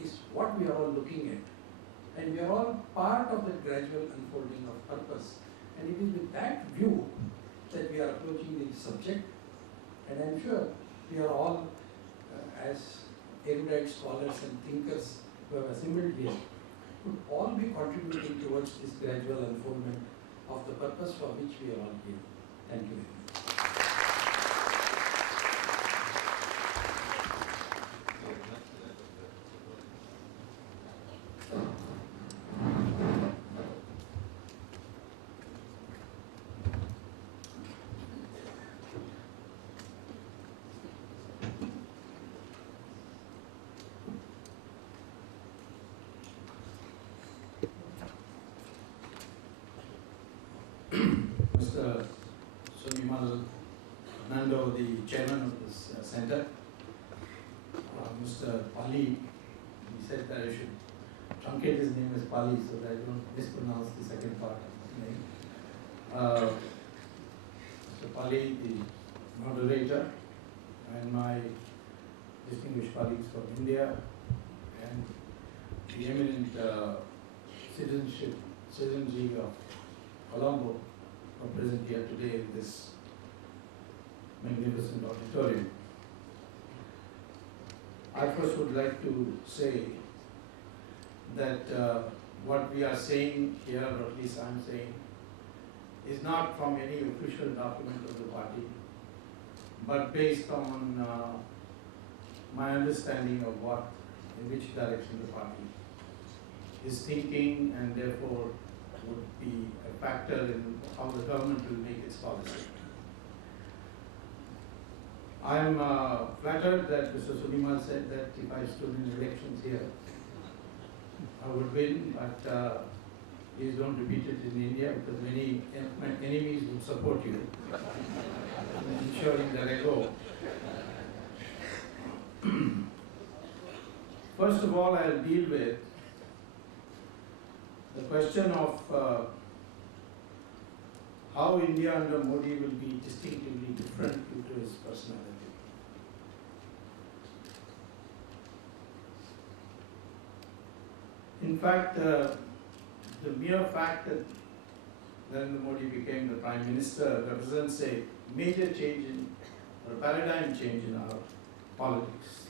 is what we are all looking at. And we are all part of the gradual unfolding of purpose. And it is with that view that we are approaching the subject. And I am sure we are all, as erudite scholars and thinkers who have assembled here, would all be contributing towards this gradual unfoldment of the purpose for which we are all here. Thank you very much. Mr. Sunimal Nando, the chairman of this center. Mr. Pali, he said that I should truncate his name as Pali so that I don't mispronounce the second part of his name. Mr. Pali, the moderator, and my distinguished colleagues from India, and the eminent citizenry of Colombo are present here today in this magnificent auditorium. I first would like to say that what we are saying here, or at least I'm saying, is not from any official document of the party, but based on my understanding of in which direction the party is thinking, and therefore would be a factor in how the government will make its policy. I am flattered that Mr. Sunimal said that if I stood in elections here, I would win, but please don't repeat it in India because many my enemies would support you in ensuring that I go. First of all, I'll deal with the question of how India under Modi will be distinctively different due to his personality. In fact, the mere fact that Narendra Modi became the Prime Minister represents a major change or a paradigm change in our politics,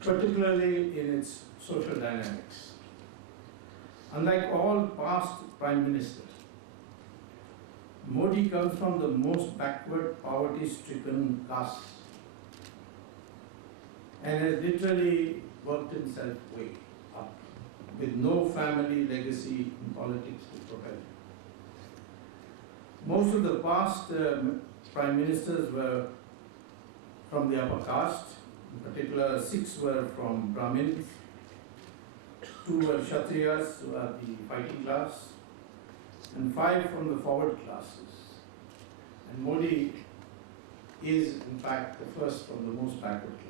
particularly in its social dynamics. Unlike all past Prime Ministers, Modi comes from the most backward, poverty-stricken caste and has literally worked himself way up, with no family legacy in politics to propel him. Most of the past Prime Ministers were from the upper caste. In particular, 6 were from Brahmins, 2 were Kshatriyas, who are the fighting class, and 5 from the forward classes. And Modi is, in fact, the first from the most backward class.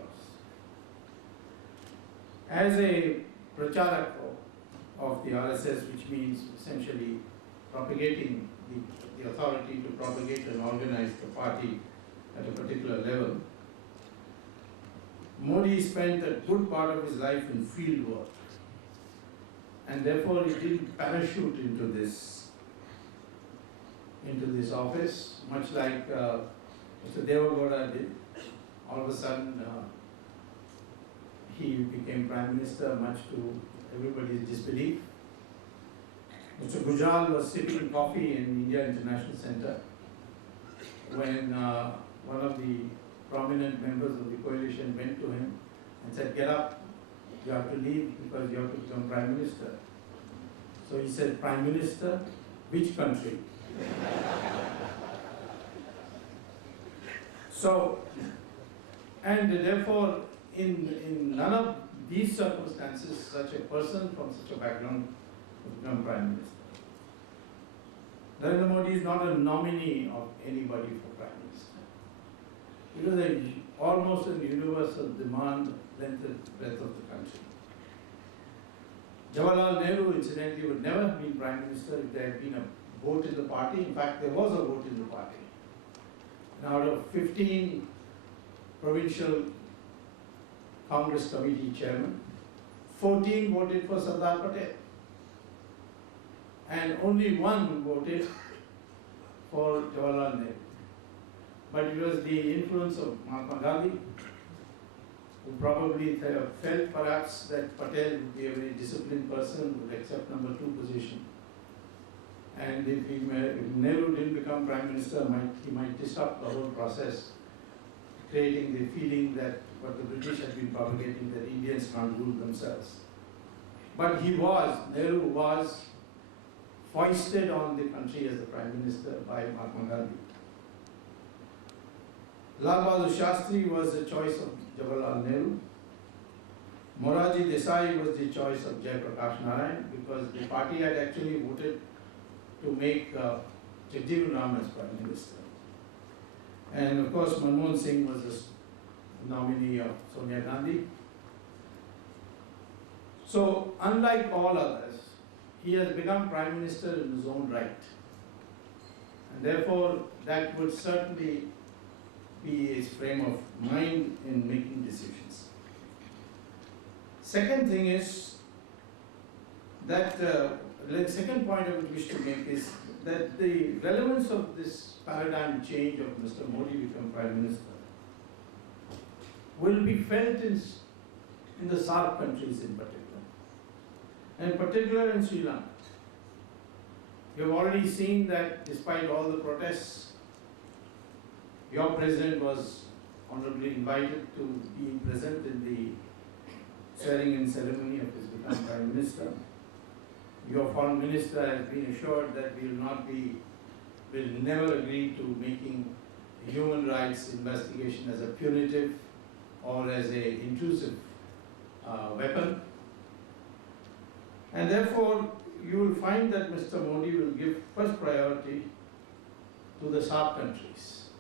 As a pracharak of the RSS, which means essentially propagating the authority to propagate and organize the party at a particular level, Modi spent a good part of his life in field work, and therefore he didn't parachute into this office, much like Mr. Devagowda did. All of a sudden, he became Prime Minister, much to everybody's disbelief. Mr. Gujral was sipping coffee in India International Center when one of the prominent members of the coalition went to him and said, get up, you have to leave because you have to become Prime Minister. So he said, Prime Minister, which country? So, and therefore, in none of these circumstances, such a person from such a background would become Prime Minister. Narendra Modi is not a nominee of anybody for Prime Minister. It was almost a universal demand, length and breadth of the country. Jawaharlal Nehru, incidentally, would never have been Prime Minister if there had been a vote in the party. In fact, there was a vote in the party. And out of 15 provincial Congress committee chairmen, 14 voted for Sardar Patel. And only one voted for Jawaharlal Nehru. But it was the influence of Mahatma Gandhi, who probably felt perhaps that Patel would be a very disciplined person, would accept number 2 position. And if Nehru didn't become Prime Minister, he might disrupt the whole process, creating the feeling that what the British had been propagating, that Indians can't rule themselves. But Nehru was foisted on the country as the Prime Minister by Mahatma Gandhi. Lal Bahadur Shastri was the choice of Jawaharlal Nehru. Morarji Desai was the choice of Jayaprakash Narayan because the party had actually voted to make Jagjeevan Ram as Prime Minister. And of course, Manmohan Singh was the nominee of Sonia Gandhi. So, unlike all others, he has become Prime Minister in his own right. And therefore, that would certainly be his frame of mind in making decisions. Second thing is that, the second point I would wish to make is that the relevance of this paradigm change of Mr. Modi become Prime Minister will be felt in the SAARC countries in particular, and in particular in Sri Lanka. We have already seen that despite all the protests, your president was honorably invited to be present in the swearing-in ceremony of his become Prime Minister. Your foreign minister has been assured that we will never agree to making human rights investigation as a punitive or as an intrusive weapon. And therefore, you will find that Mr. Modi will give first priority to the SAARC countries.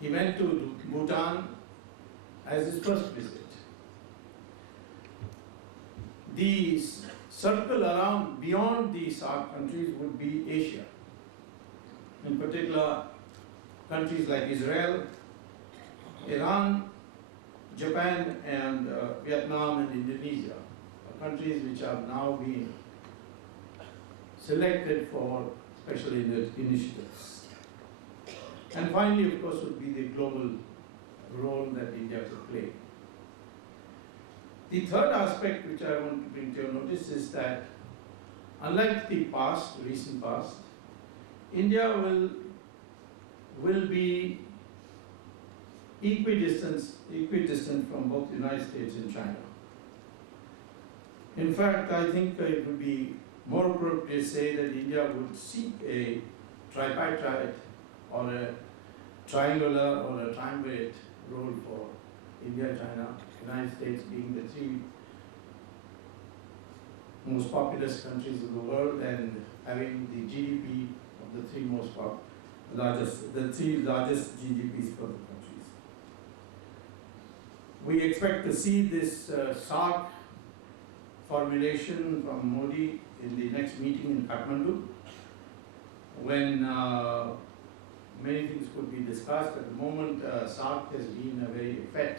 He went to Bhutan as his first visit. The circle around beyond the SAARC countries would be Asia. In particular, countries like Israel, Iran, Japan, and Vietnam and Indonesia, are countries which have now been selected for special initiatives. And finally, of course, would be the global role that India could play. The third aspect which I want to bring to your notice is that, unlike the past, recent past, India will be equidistant from both the United States and China. In fact, I think it would be more appropriate to say that India would seek a tripartite or a triangular or a triumvirate role for India, China, United States being the 3 most populous countries of the world and having the GDP of the 3 largest GDPs for the countries. We expect to see this SAARC formulation from Modi in the next meeting in Kathmandu, when many things could be discussed. At the moment, SAARC has been a very effete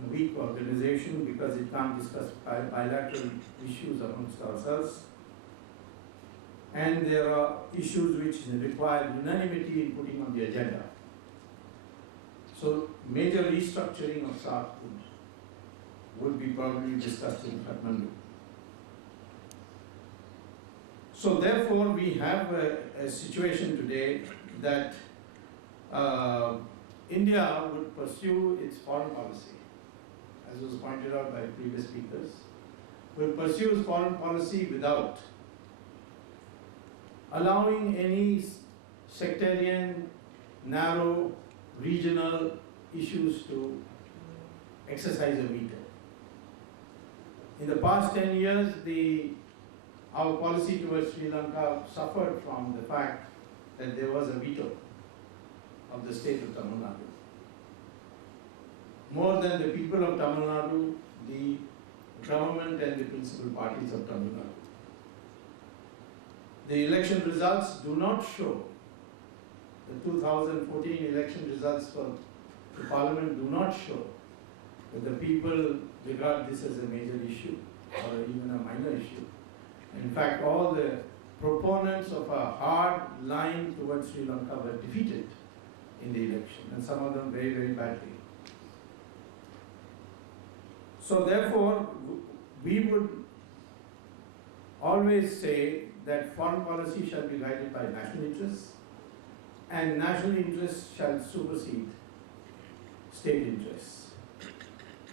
and weak organization because it can't discuss bilateral issues amongst ourselves. And there are issues which require unanimity in putting on the agenda. So major restructuring of SAARC would be probably discussed in Kathmandu. So therefore, we have a situation today that India would pursue its foreign policy, as was pointed out by previous speakers, will pursue its foreign policy without allowing any sectarian, narrow, regional issues to exercise a veto. In the past 10 years, our policy towards Sri Lanka suffered from the fact that there was a veto of the state of Tamil Nadu. More than the people of Tamil Nadu, the government and the principal parties of Tamil Nadu. The election results do not show, the 2014 election results for the parliament do not show that the people regard this as a major issue or even a minor issue. In fact, all the proponents of a hard line towards Sri Lanka were defeated in the election, and some of them very, very badly. So therefore, we would always say that foreign policy shall be guided by national interests, and national interests shall supersede state interests.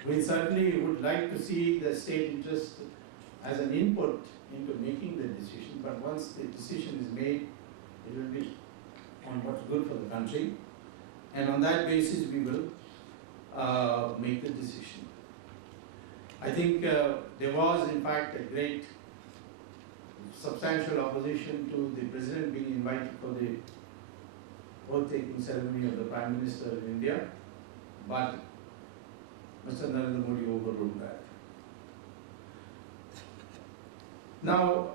We certainly would like to see the state interest as an input into making the decision, but once the decision is made, it will be on what's good for the country, and on that basis we will make the decision. I think there was in fact a great substantial opposition to the president being invited for the oath-taking ceremony of the Prime Minister in India, but Mr. Narendra Modi overruled that. Now,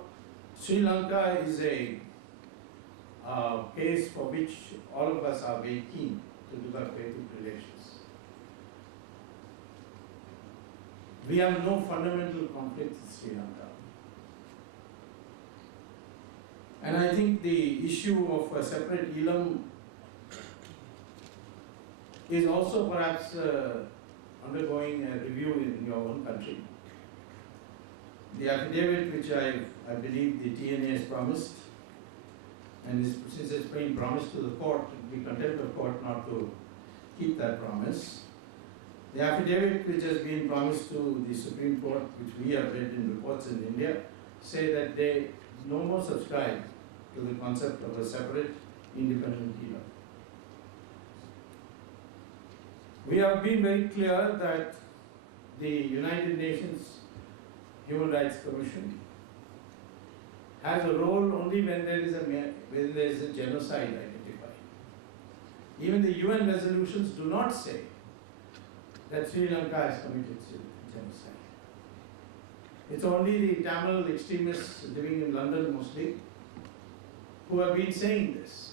Sri Lanka is a case for which all of us are very keen to develop very good relations. We have no fundamental conflict in Sri Lanka. And I think the issue of a separate Elam is also perhaps undergoing a review in your own country. The affidavit which I believe the TNA has promised, and since it's been promised to the court, it will be contempt of court not to keep that promise. The affidavit which has been promised to the Supreme Court, which we have read in reports in India, say that they no more subscribe to the concept of a separate independent Elam. We have been very clear that the United Nations Human Rights Commission has a role only when there is a genocide identified. Even the UN resolutions do not say that Sri Lanka has committed genocide. It's only the Tamil extremists living in London mostly who have been saying this.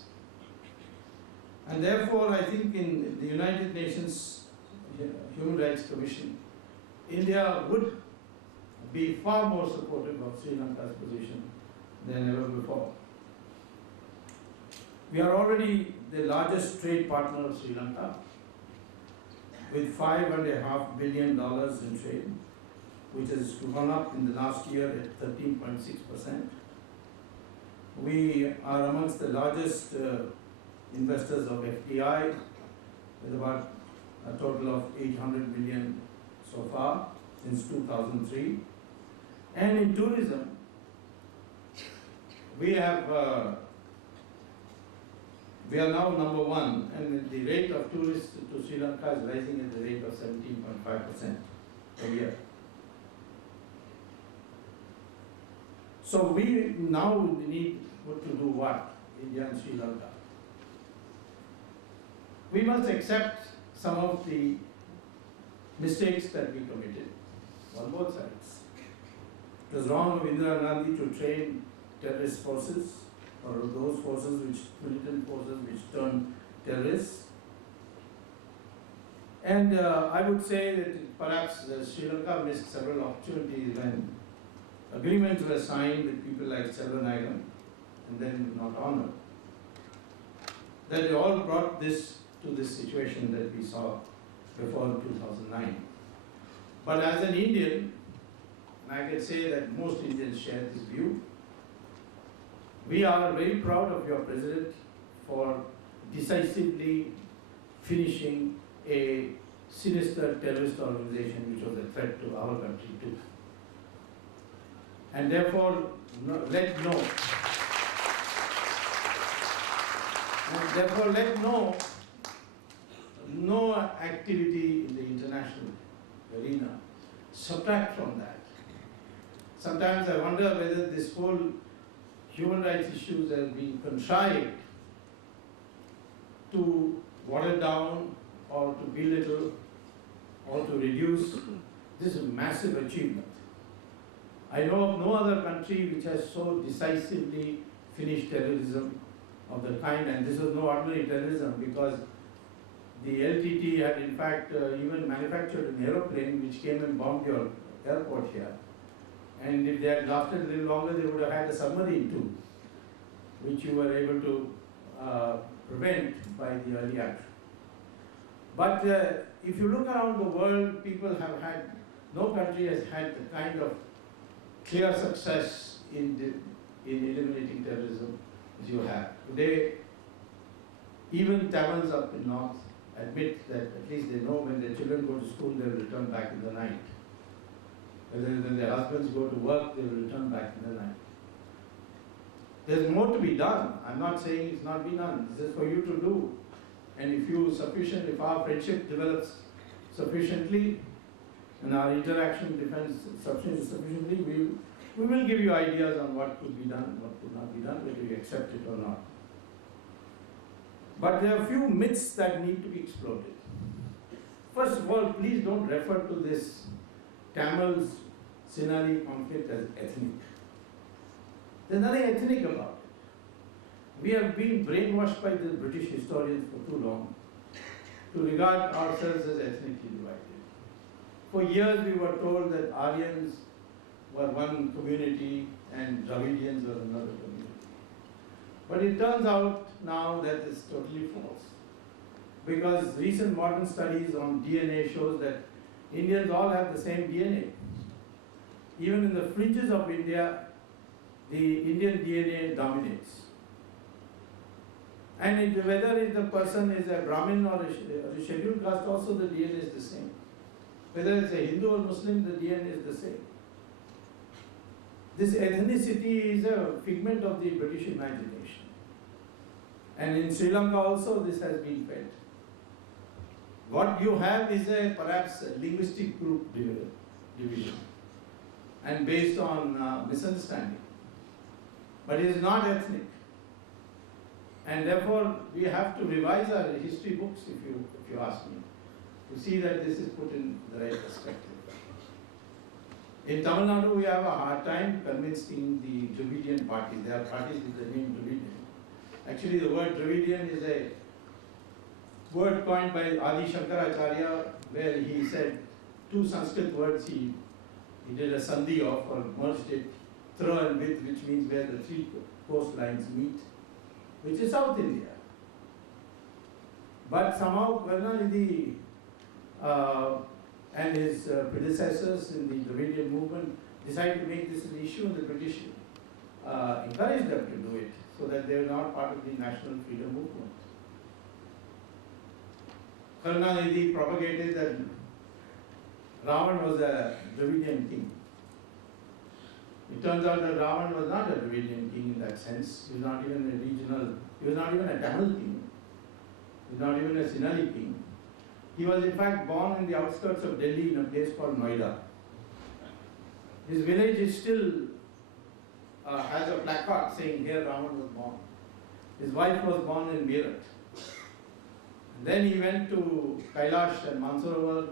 And therefore, I think in the United Nations Human Rights Commission, India would be far more supportive of Sri Lanka's position than ever before. We are already the largest trade partner of Sri Lanka, with $5.5 billion in trade, which has gone up in the last year at 13.6%. We are amongst the largest investors of FDI, with about a total of 800 million so far since 2003. And in tourism, we are now number one, and the rate of tourists to Sri Lanka is rising at the rate of 17.5% per year. So we now need to do what? India and Sri Lanka. We must accept some of the mistakes that we committed on both sides. It was wrong of Indira Gandhi to train terrorist forces, or those forces which, militant forces which turned terrorists. And I would say that perhaps Sri Lanka missed several opportunities when agreements were signed with people like Selvanayagam and then not honored. That they all brought this to this situation that we saw before 2009. But as an Indian, and I can say that most Indians share this view, we are very proud of your president for decisively finishing a sinister terrorist organization which was a threat to our country too. And therefore, let no activity in the international arena subtract from that. Sometimes I wonder whether this whole human rights issues have been contrived to water down or to belittle or to reduce this massive achievement. I know of no other country which has so decisively finished terrorism of the kind, and this was no ordinary terrorism because the LTT had in fact even manufactured an aeroplane which came and bombed your airport here. And if they had lasted a little longer, they would have had a submarine too, which you were able to prevent by the early action. But if you look around the world, people have had, no country has had the kind of clear success in eliminating terrorism as you have. Today, even Tamils up in North admit that at least they know when their children go to school, they will return back in the night. Whether when their husbands go to work, they will return back in the night. There's more to be done. I'm not saying it's not been done. This is for you to do. And if our friendship develops sufficiently and our interaction depends sufficiently, we will give you ideas on what could be done, what could not be done, whether you accept it or not. But there are a few myths that need to be exploded. First of all, please don't refer to this Tamil-Sinhalese conflict as ethnic. There's nothing ethnic about it. We have been brainwashed by the British historians for too long to regard ourselves as ethnically divided. For years we were told that Aryans were one community and Dravidians were another community. But it turns out now that it's totally false. Because recent modern studies on DNA shows that Indians all have the same DNA. Even in the fringes of India, the Indian DNA dominates. And whether the person is a Brahmin or a scheduled caste, also the DNA is the same. Whether it's a Hindu or Muslim, the DNA is the same. This ethnicity is a figment of the British imagination. And in Sri Lanka also this has been felt. What you have is perhaps a linguistic group division and based on misunderstanding. But it is not ethnic. And therefore we have to revise our history books, if you ask me, to see that this is put in the right perspective. In Tamil Nadu, we have a hard time convincing the Dravidian parties. There are parties with the name Dravidian. Actually, the word Dravidian is a word coined by Adi Shankaracharya, where he said two Sanskrit words he did a sandhi of, or merged it, thra and with, which means where the three coastlines meet, which is South India. But somehow Karunanidhi and his predecessors in the Dravidian movement decided to make this an issue, and the British encouraged them to do it so that they were not part of the national freedom movement. Karunanidhi propagated that Ravan was a Dravidian king. It turns out that Ravan was not a Dravidian king in that sense. He was not even a regional, he was not even a Tamil king. He was not even a Sinhalese king. He was in fact born in the outskirts of Delhi in a place called Noida. His village is still has a placard saying here Ravan was born. His wife was born in Meerut. Then he went to Kailash and Mansarovar,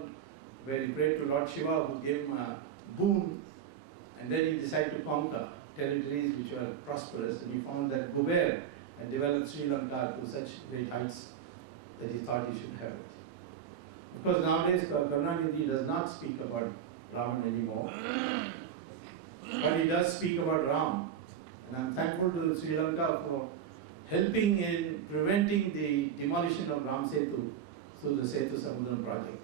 where he prayed to Lord Shiva, who gave him a boon. And then he decided to conquer territories which were prosperous, and he found that Kuber had developed Sri Lanka to such great heights that he thought he should have it. Because nowadays Karunanidhi does not speak about Ravan anymore, but he does speak about Ram. And I'm thankful to Sri Lanka for helping in preventing the demolition of Ram Setu through the Setu Samudram project.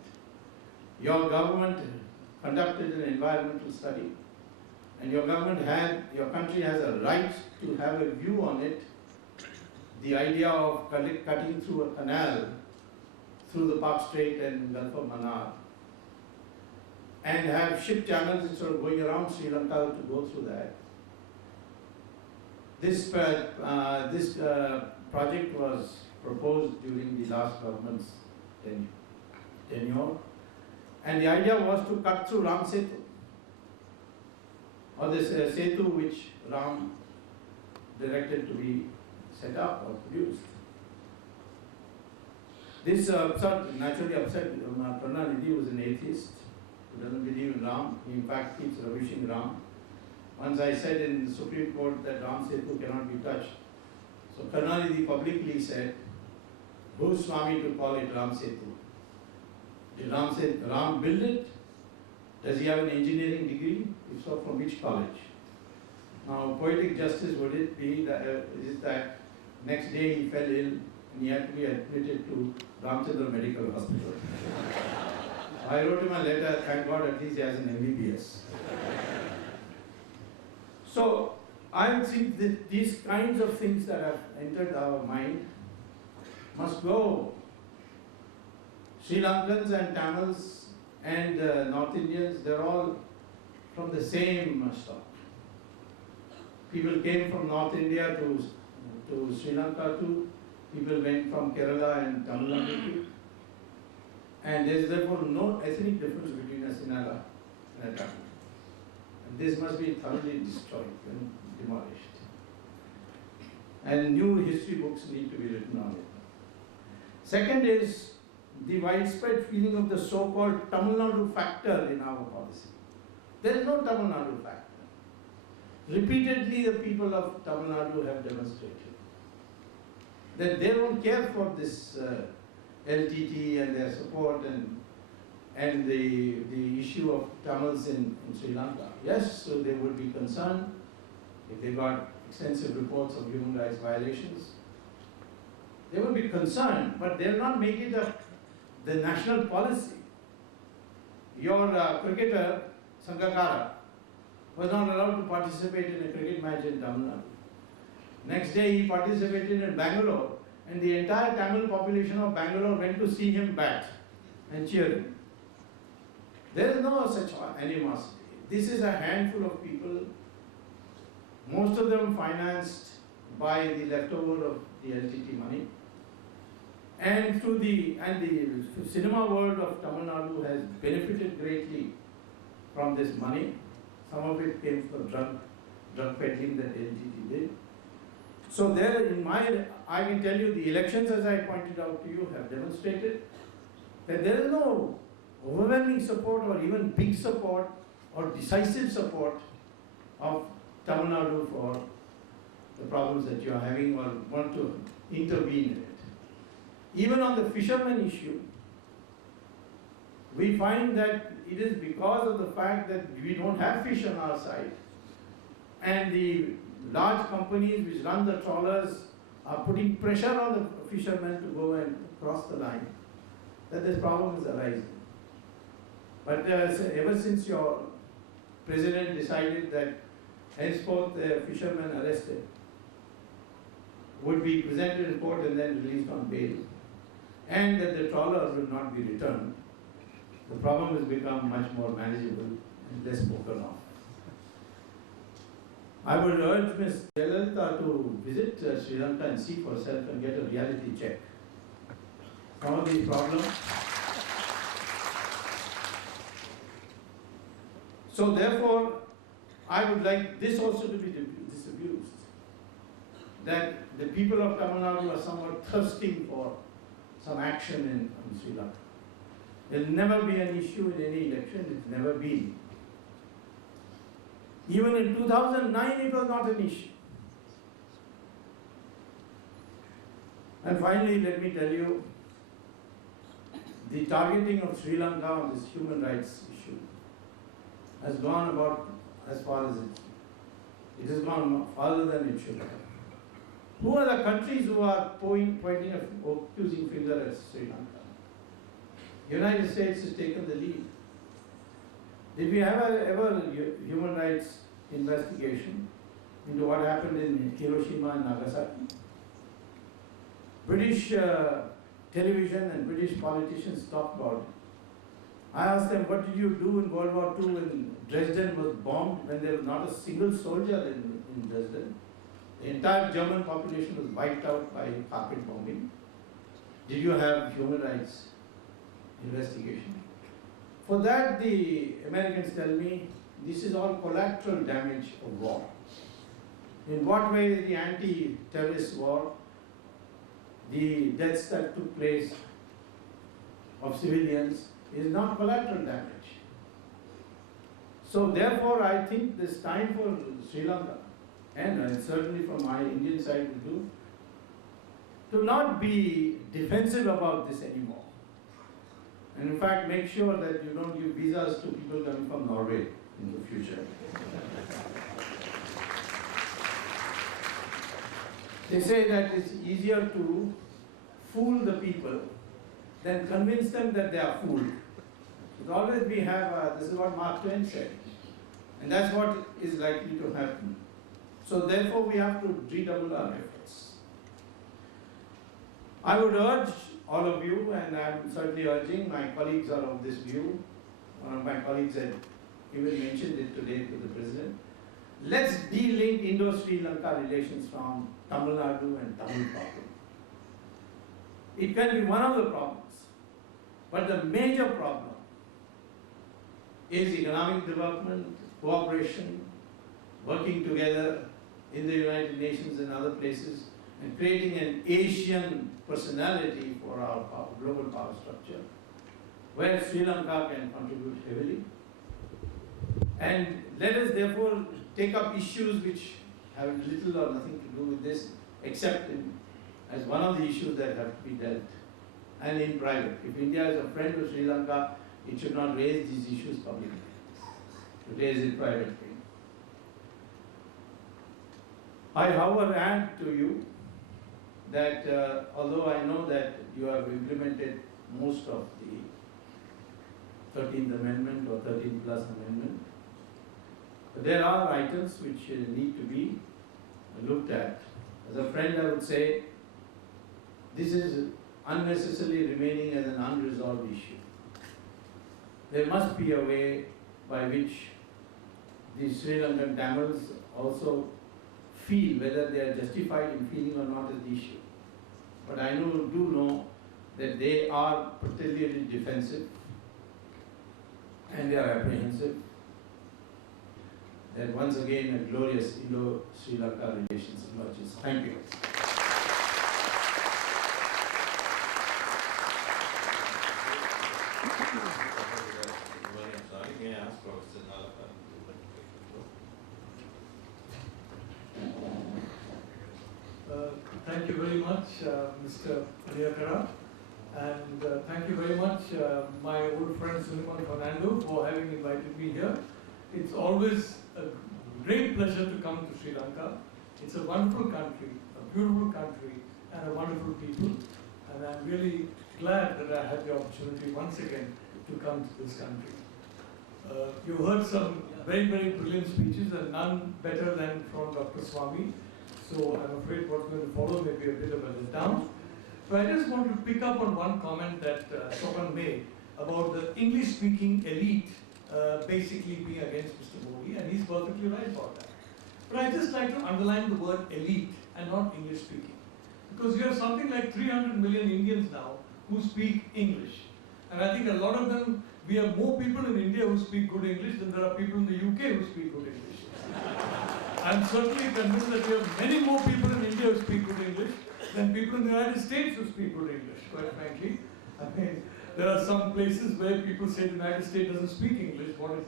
Your government conducted an environmental study, and your country has a right to have a view on it. The idea of cutting through a canal through the Park Strait and Gulf of Mannar, and have ship channels instead of going around Sri Lanka to go through that. This project was proposed during the last government's tenure, and the idea was to cut through Ram Setu, or this Setu which Ram directed to be set up or produced. This naturally upset Karunanidhi, was an atheist who doesn't believe in Ram. He in fact keeps rubbishing Ram. Once I said in the Supreme Court that Ram Setu cannot be touched. So Karunanidhi publicly said, who's Swami to call it Ram Setu? Did Ram build it? Does he have an engineering degree? If so, from which college? Now, poetic justice would it be that, is that next day he fell ill and he had to be admitted to Ramchandra Medical Hospital. I wrote him a letter, thank God at least he has an MBBS. So, I think that these kinds of things that have entered our mind must go. Sri Lankans and Tamils and North Indians, they're all from the same stock. People came from North India to Sri Lanka too. People went from Kerala and Tamil Nadu too. And there is therefore no ethnic difference between us and a Tamil. And this must be thoroughly destroyed and demolished. And new history books need to be written on it. Second is the widespread feeling of the so-called Tamil Nadu factor in our policy. There is no Tamil Nadu factor. Repeatedly the people of Tamil Nadu have demonstrated that they don't care for this LTT and their support and the issue of Tamils in Sri Lanka. Yes, so they would be concerned if they got extensive reports of human rights violations. They would be concerned, but they'll not make it the national policy. Your cricketer, Sangakkara, was not allowed to participate in a cricket match in Tamil Nadu. Next day he participated in Bangalore, and the entire Tamil population of Bangalore went to see him bat and cheer him. There is no such animosity. This is a handful of people, most of them financed by the leftover of the LTT money. And the cinema world of Tamil Nadu has benefited greatly from this money. Some of it came from drug peddling that LTT did. So there, I can tell you the elections, as I pointed out to you, have demonstrated that there is no overwhelming support or even big support or decisive support of Tamil Nadu for the problems that you are having or want to intervene in it. Even on the fishermen issue, we find that it is because of the fact that we don't have fish on our side, and the large companies which run the trawlers are putting pressure on the fishermen to go and cross the line, that this problem is arising. But ever since your president decided that henceforth the fishermen arrested would be presented in court and then released on bail, and that the trawlers will not be returned, the problem has become much more manageable and less spoken of. I would urge Ms. Jayalalitha to visit Sri Lanka and see for herself and get a reality check. Some of these problems. So therefore, I would like this also to be disabused, that the people of Tamil Nadu are somewhat thirsting for some action in Sri Lanka. There will never be an issue in any election, it's never been. Even in 2009 it was not an issue. And finally, let me tell you, the targeting of Sri Lanka on this human rights issue has gone about as far as it has gone farther than it should have. Who are the countries who are pointing an accusing finger at Sri Lanka? The United States has taken the lead. Did we have ever a human rights investigation into what happened in Hiroshima and Nagasaki? British television and British politicians talk about it. I asked them, what did you do in World War II when Dresden was bombed, when there was not a single soldier in Dresden? The entire German population was wiped out by carpet bombing. Did you have human rights investigation? For that, the Americans tell me, this is all collateral damage of war. In what way is the anti-terrorist war, the deaths that took place of civilians, is not collateral damage? So therefore, I think this time for Sri Lanka, and certainly from my Indian side to not be defensive about this anymore. And in fact, make sure that you don't give visas to people coming from Norway in the future. They say that it's easier to fool the people than convince them that they are fooled. But always we have, this is what Mark Twain said, and that's what is likely to happen. So therefore we have to redouble our efforts. I would urge all of you, and I'm certainly urging, my colleagues are of this view, one of my colleagues had even mentioned it today to the President, let's de-link Indo-Sri Lanka relations from Tamil Nadu and Tamil problem. It can be one of the problems, but the major problem is economic development, cooperation, working together in the United Nations and other places, and creating an Asian personality for our global power structure, where Sri Lanka can contribute heavily. And let us therefore take up issues which have little or nothing to do with this, except as one of the issues that have to be dealt, and in private. If India is a friend of Sri Lanka, it should not raise these issues publicly, to raise it privately. I, however, add to you that although I know that you have implemented most of the 13th Amendment or 13th plus amendment, there are items which need to be looked at. As a friend, I would say, this is unnecessarily remaining as an unresolved issue. There must be a way by which the Sri Lankan Tamils also feel whether they are justified in feeling or not as the issue. But I do know that they are particularly defensive and they are apprehensive that once again a glorious Indo-Sri Lanka relations emerges. Thank you. May I ask Professor Nalappan to take the floor? Thank you very much, Mr. Aliyakara, and thank you very much, my old friend Suleiman Fernando, for having invited me here. It's always a great pleasure to come to Sri Lanka. It's a wonderful country, a beautiful country, and a wonderful people. And I'm really glad that I had the opportunity once again to come to this country. You heard some very, very brilliant speeches, and none better than from Dr. Swami. So I'm afraid what's going to follow may be a bit of a letdown. But I just want to pick up on one comment that Sopan made about the English-speaking elite basically being against Mr. Modi, and he's perfectly right about that. But I just like to underline the word elite and not English-speaking. Because you have something like 300 million Indians now who speak English. And I think a lot of them, we have more people in India who speak good English than there are people in the UK who speak good English. I'm certainly convinced that we have many more people in India who speak good English than people in the United States who speak good English, quite frankly. I mean, there are some places where people say the United States doesn't speak English, or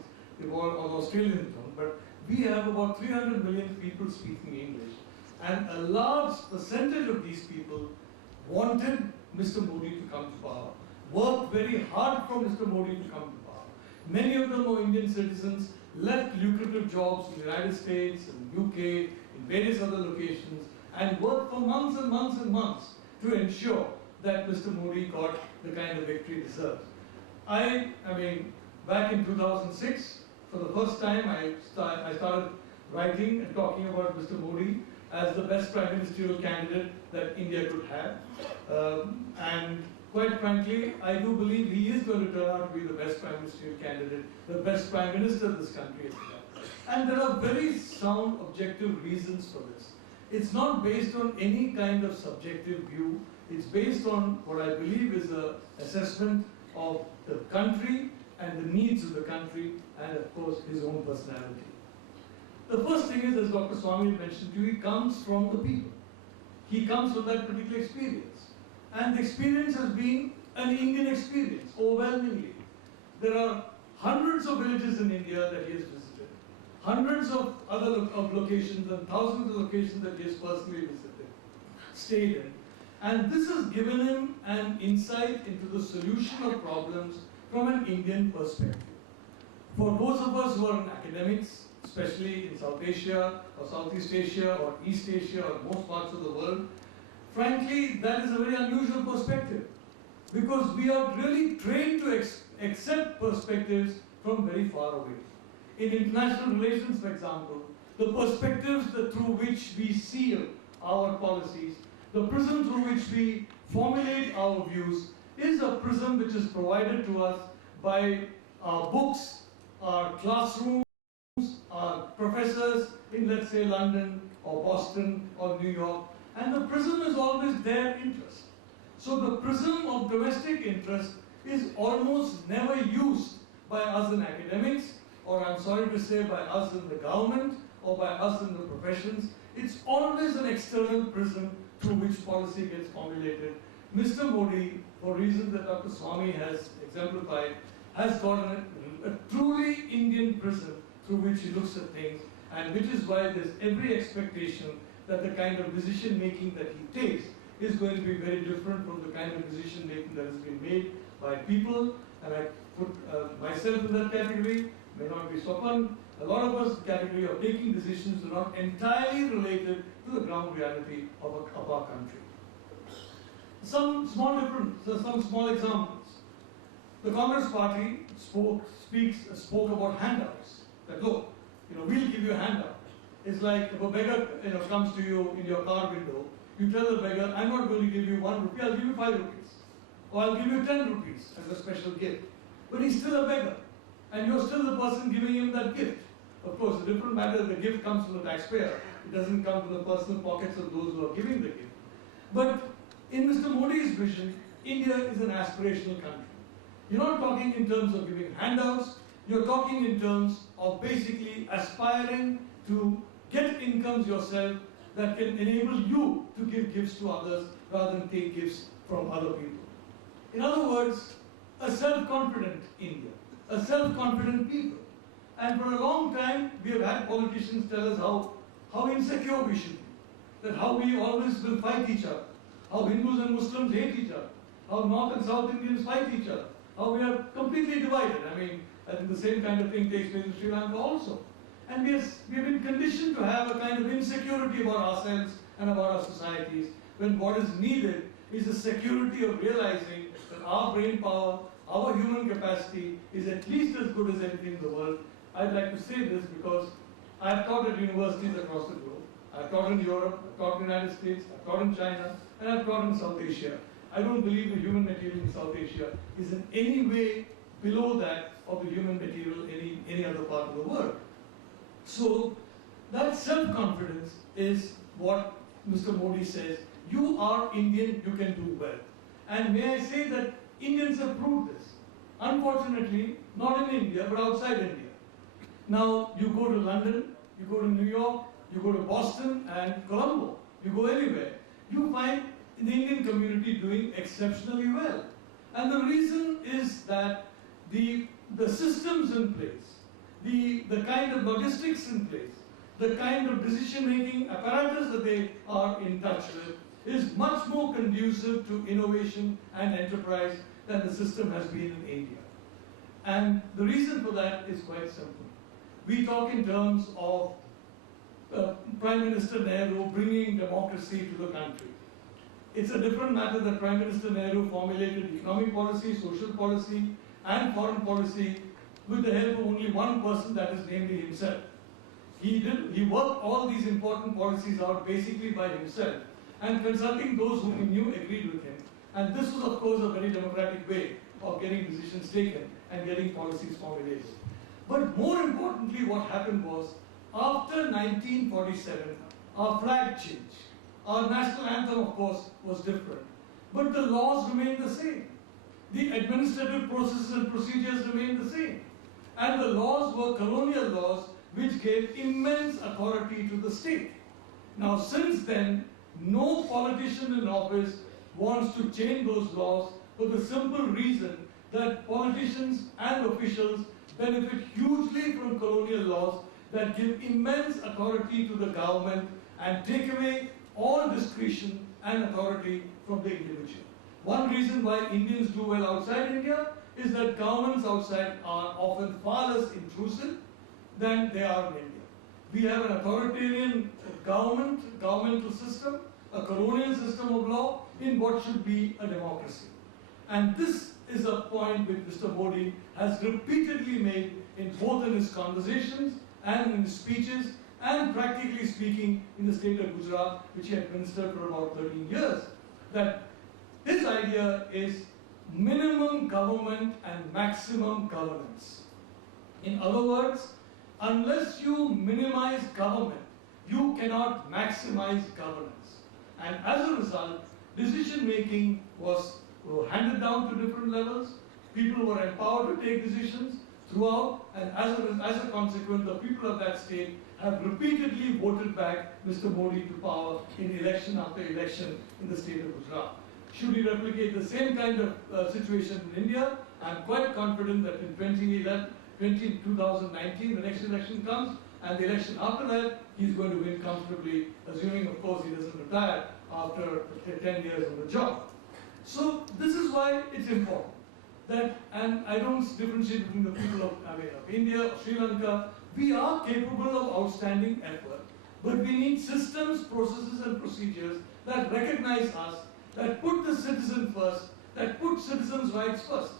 Australians don't, but we have about 300 million people speaking English. And a large percentage of these people wanted Mr. Modi to come to power, worked very hard for Mr. Modi to come to power. Many of them are Indian citizens, left lucrative jobs in the United States, in the UK, in various other locations, and worked for months and months and months to ensure that Mr. Modi got the kind of victory he deserves. I mean, back in 2006, for the first time, I started writing and talking about Mr. Modi as the best prime ministerial candidate that India could have. And quite frankly, I do believe he is going to turn out to be the best Prime Ministerial candidate, the best Prime Minister this country has had. And there are very sound objective reasons for this. It's not based on any kind of subjective view. It's based on what I believe is an assessment of the country and the needs of the country and of course his own personality. The first thing is, as Dr. Swami mentioned to you, he comes from the people. He comes from that particular experience. And the experience has been an Indian experience, overwhelmingly. There are hundreds of villages in India that he has visited, hundreds of other locations and thousands of locations that he has personally visited, stayed in. And this has given him an insight into the solution of problems from an Indian perspective. For those of us who are in academics, especially in South Asia or Southeast Asia or East Asia or most parts of the world, frankly, that is a very unusual perspective, because we are really trained to accept perspectives from very far away. In international relations, for example, the perspectives through which we see our policies, the prism through which we formulate our views, is a prism which is provided to us by our books, our classrooms, our professors in, let's say, London or Boston or New York, and the prism is always their interest. So the prism of domestic interest is almost never used by us in academics, or I'm sorry to say by us in the government, or by us in the professions. It's always an external prism through which policy gets formulated. Mr. Modi, for reasons that Dr. Swami has exemplified, has got a truly Indian prism through which he looks at things, and which is why there's every expectation that the kind of decision making that he takes is going to be very different from the kind of decision making that has been made by people, and I put myself in that category, may not be Swapan. A lot of us, the category of taking decisions are not entirely related to the ground reality of our country. Some small examples. The Congress Party spoke about handouts. That look, we'll give you a handout. It's like if a beggar comes to you in your car window, you tell the beggar, I'm not going to give you 1 rupee, I'll give you 5 rupees. Or I'll give you 10 rupees as a special gift. But he's still a beggar. And you're still the person giving him that gift. Of course, a different matter, the gift comes from the taxpayer. It doesn't come from the personal pockets of those who are giving the gift. But in Mr. Modi's vision, India is an aspirational country. You're not talking in terms of giving handouts, you're talking in terms of basically aspiring to get incomes yourself that can enable you to give gifts to others rather than take gifts from other people. In other words, a self-confident India, a self-confident people. And for a long time, we have had politicians tell us how insecure we should be, that how we always will fight each other, how Hindus and Muslims hate each other, how North and South Indians fight each other, how we are completely divided. I think the same kind of thing takes place in Sri Lanka also. And we have been conditioned to have a kind of insecurity about ourselves and about our societies, when what is needed is the security of realizing that our brain power, our human capacity is at least as good as anything in the world. I'd like to say this because I've taught at universities across the globe. I've taught in Europe, I've taught in the United States, I've taught in China, and I've taught in South Asia. I don't believe the human material in South Asia is in any way below that of the human material in any other part of the world. So that self-confidence is what Mr. Modi says, you are Indian, you can do well. And may I say that Indians have proved this. Unfortunately, not in India, but outside India. Now, you go to London, you go to New York, you go to Boston and Colombo, you go anywhere, you find the Indian community doing exceptionally well. And the reason is that the systems in place, the kind of logistics in place, the kind of decision-making apparatus that they are in touch with is much more conducive to innovation and enterprise than the system has been in India. And the reason for that is quite simple. We talk in terms of Prime Minister Nehru bringing democracy to the country. It's a different matter that Prime Minister Nehru formulated economic policy, social policy, and foreign policy with the help of only one person, that is namely himself. He worked all these important policies out basically by himself, and consulting those whom he knew agreed with him. And this was, of course, a very democratic way of getting decisions taken and getting policies formulated. But more importantly, what happened was, after 1947, our flag changed. Our national anthem, of course, was different. But the laws remained the same. The administrative processes and procedures remained the same. And the laws were colonial laws which gave immense authority to the state. Now, since then, no politician in office wants to change those laws for the simple reason that politicians and officials benefit hugely from colonial laws that give immense authority to the government and take away all discretion and authority from the individual. One reason why Indians do well outside India is that governments outside are often far less intrusive than they are in India. We have an authoritarian governmental system, a colonial system of law in what should be a democracy. And this is a point which Mr. Modi has repeatedly made in both in his conversations and in his speeches, and practically speaking in the state of Gujarat, which he administered for about 13 years, that his idea is minimum government and maximum governance. In other words, unless you minimize government, you cannot maximize governance. And as a result, decision making was handed down to different levels. People were empowered to take decisions throughout, and as a consequence, the people of that state have repeatedly voted back Mr. Modi to power in election after election in the state of Gujarat. Should we replicate the same kind of situation in India? I'm quite confident that in 2019, the next election comes, and the election after that, he's going to win comfortably, assuming, of course, he doesn't retire after 10 years on the job. So this is why it's important that, and I don't differentiate between the people of India or Sri Lanka. We are capable of outstanding effort, but we need systems, processes, and procedures that recognize us, that put the citizen first, that put citizens' rights first.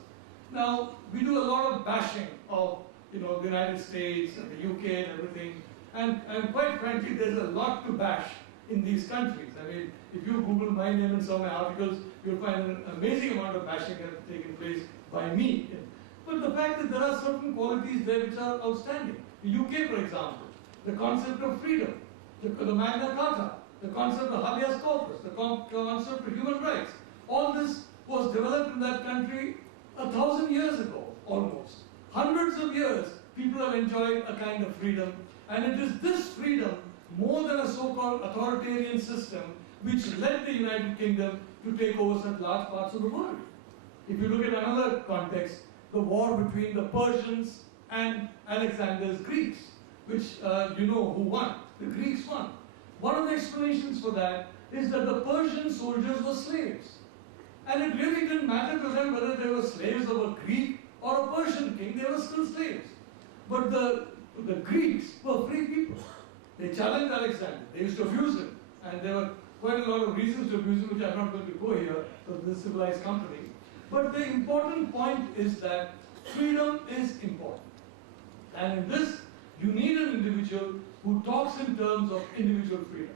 Now, we do a lot of bashing of the United States and the UK and everything, and quite frankly, there's a lot to bash in these countries. I mean, if you Google my name in some of my articles, you'll find an amazing amount of bashing that has taken place by me. But the fact that there are certain qualities there which are outstanding. The UK, for example, the concept of freedom, the Magna Carta, the concept of habeas corpus, the concept of human rights, all this was developed in that country 1,000 years ago, almost. Hundreds of years, people have enjoyed a kind of freedom, and it is this freedom, more than a so-called authoritarian system, which led the United Kingdom to take over such large parts of the world. If you look at another context, the war between the Persians and Alexander's Greeks, which you know who won. The Greeks won. One of the explanations for that is that the Persian soldiers were slaves. And it really didn't matter to them whether they were slaves of a Greek or a Persian king, they were still slaves. But the Greeks were free people. They challenged Alexander, they used to abuse him, and there were quite a lot of reasons to abuse him, which I'm not going to go here, because this is a civilized country. But the important point is that freedom is important. And in this, you need an individual who talks in terms of individual freedom,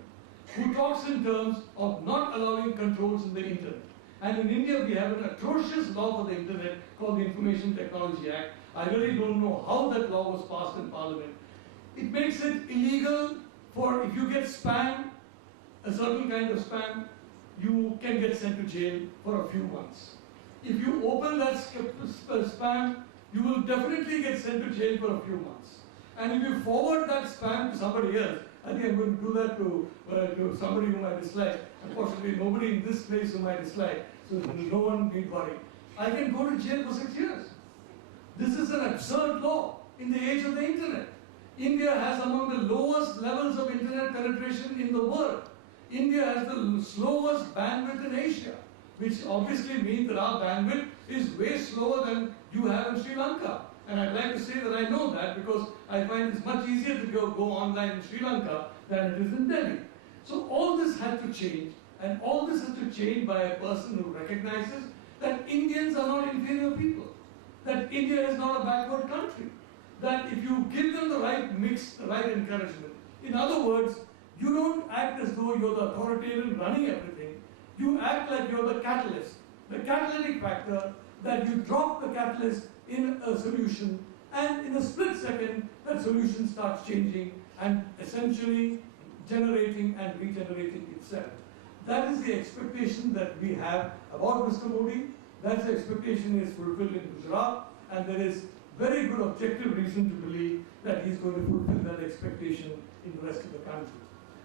who talks in terms of not allowing controls in the internet. And in India, we have an atrocious law for the internet called the Information Technology Act. I really don't know how that law was passed in Parliament. It makes it illegal for, if you get spam, a certain kind of spam, you can get sent to jail for a few months. If you open that spam, you will definitely get sent to jail for a few months. And if you forward that spam to somebody else, I think I'm going to do that to somebody whom I dislike. Unfortunately, nobody in this place whom I dislike, so no one need worry. I can go to jail for 6 years. This is an absurd law in the age of the internet. India has among the lowest levels of internet penetration in the world. India has the slowest bandwidth in Asia, which obviously means that our bandwidth is way slower than you have in Sri Lanka. And I'd like to say that I know that because I find it's much easier to go online in Sri Lanka than it is in Delhi. So all this had to change, and all this has to change by a person who recognizes that Indians are not inferior people, that India is not a backward country, that if you give them the right mix, the right encouragement, in other words, you don't act as though you're the authoritarian running everything, you act like you're the catalyst, the catalytic factor, that you drop the catalyst in a solution and in a split second that solution starts changing and essentially generating and regenerating itself. That is the expectation that we have about Mr. Modi. That expectation is fulfilled in Gujarat, and there is very good objective reason to believe that he's going to fulfill that expectation in the rest of the country.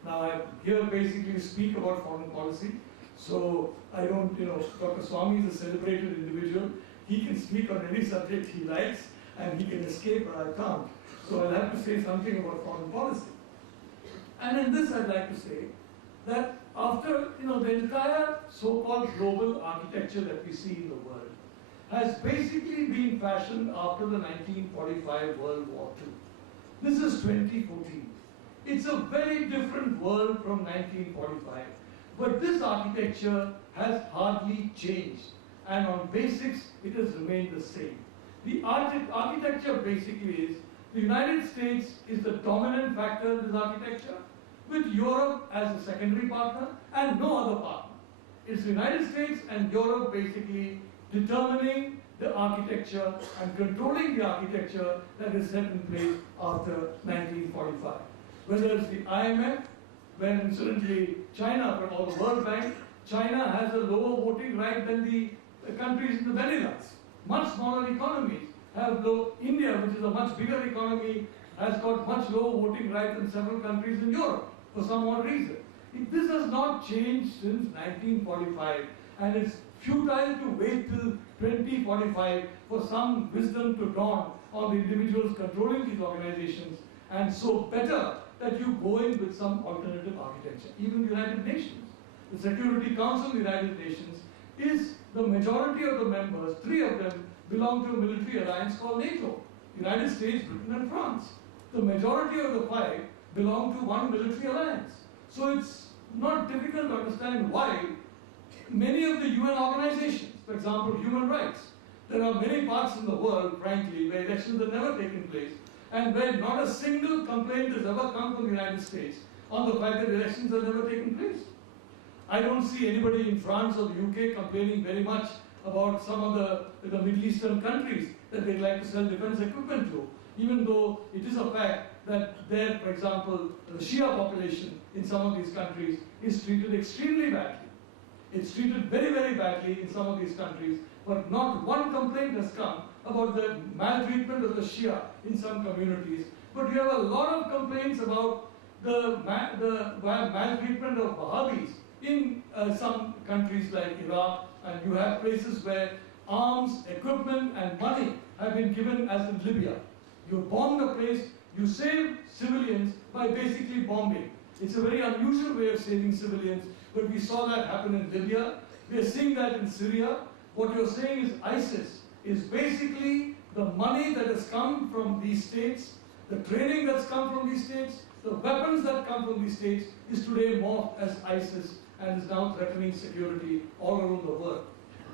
Now, I here basically speak about foreign policy, so I don't, Dr. Swami is a celebrated individual. He can speak on any subject he likes, and he can escape, but I can't. So I'll have to say something about foreign policy. And in this, I'd like to say that after, the entire so-called global architecture that we see in the world has basically been fashioned after the 1945 World War II. This is 2014. It's a very different world from 1945. But this architecture has hardly changed. And on basics, it has remained the same. The architecture basically is, the United States is the dominant factor in this architecture, with Europe as a secondary partner and no other partner. It's the United States and Europe basically determining the architecture and controlling the architecture that is set in place after 1945. Whether it's the IMF, where incidentally China, but all the World Bank, China has a lower voting right than the countries in the Benelux. Much smaller economies have low. India, which is a much bigger economy, has got much lower voting right than several countries in Europe for some odd reason. This has not changed since 1945, and it's futile to wait till 2045 for some wisdom to dawn on the individuals controlling these organizations, and so better that you go in with some alternative architecture. Even the United Nations, the Security Council of the United Nations, is the majority of the members, 3 of them, belong to a military alliance called NATO, United States, Britain and France. The majority of the 5 belong to one military alliance. So it's not difficult to understand why many of the UN organizations, for example, human rights, there are many parts in the world, frankly, where elections have never taken place, and where not a single complaint has ever come from the United States on the fact that elections have never taken place. I don't see anybody in France or the UK complaining very much about some of the Middle Eastern countries that they'd like to sell defense equipment to, even though it is a fact that there, for example, the Shia population in some of these countries is treated extremely badly. It's treated very, very badly in some of these countries, but not one complaint has come about the maltreatment of the Shia in some communities. But you have a lot of complaints about the maltreatment of Wahhabis in some countries like Iraq, and you have places where arms, equipment, and money have been given, as in Libya. You bomb the place, you save civilians by basically bombing. It's a very unusual way of saving civilians, but we saw that happen in Libya. We are seeing that in Syria. What you're saying is ISIS is basically the money that has come from these states, the training that's come from these states, the weapons that come from these states is today morphed as ISIS and is now threatening security all around the world.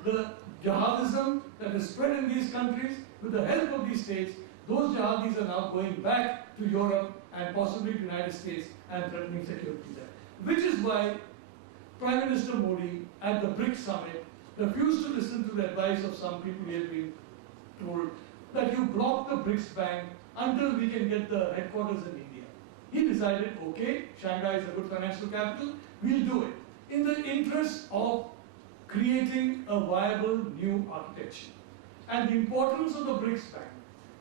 The jihadism that is spread in these countries, with the help of these states, those jihadis are now going back to Europe and possibly to the United States and threatening security there. Which is why Prime Minister Modi at the BRICS summit refused to listen to the advice of some people he had been told that you block the BRICS Bank until we can get the headquarters in India. He decided, okay, Shanghai is a good financial capital, we'll do it, in the interest of creating a viable new architecture. And the importance of the BRICS Bank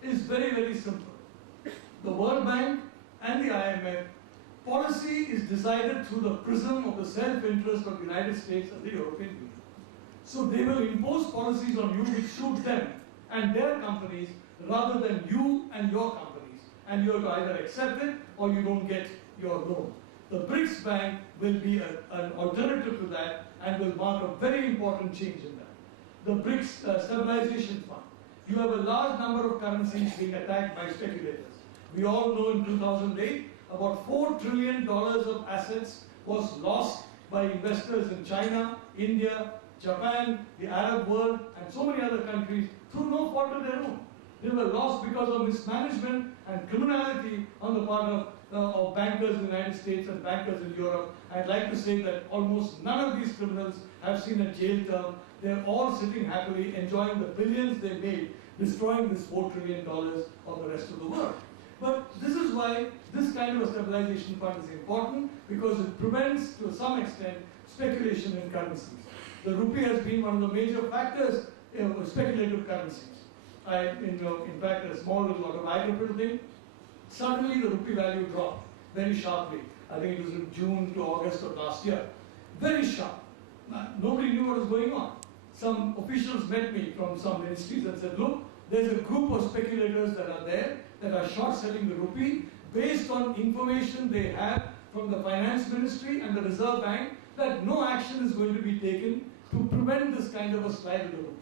is very, very simple. The World Bank and the IMF policy is decided through the prism of the self-interest of the United States and the European Union. So they will impose policies on you which suit them and their companies rather than you and your companies. And you have to either accept it or you don't get your loan. The BRICS Bank will be an alternative to that and will mark a very important change in that. The BRICS Stabilization Fund. You have a large number of currencies being attacked by speculators. We all know in 2008, about $4 trillion of assets was lost by investors in China, India, Japan, the Arab world, and so many other countries through no fault of their own. They were lost because of mismanagement and criminality on the part of bankers in the United States and bankers in Europe. I'd like to say that almost none of these criminals have seen a jail term. they're all sitting happily enjoying the billions they made, destroying this $4 trillion of the rest of the world. But this is why this kind of a stabilization fund is important, because it prevents, to some extent, speculation in currencies. The rupee has been one of the major factors in speculative currencies. In fact, a small little autobiographical thing, suddenly the rupee value dropped very sharply. I think it was in June to August of last year. Very sharp. Nobody knew what was going on. Some officials met me from some ministries and said, look, there's a group of speculators that are there that are short selling the rupee based on information they have from the finance ministry and the Reserve Bank that no action is going to be taken to prevent this kind of a slide of the rupee.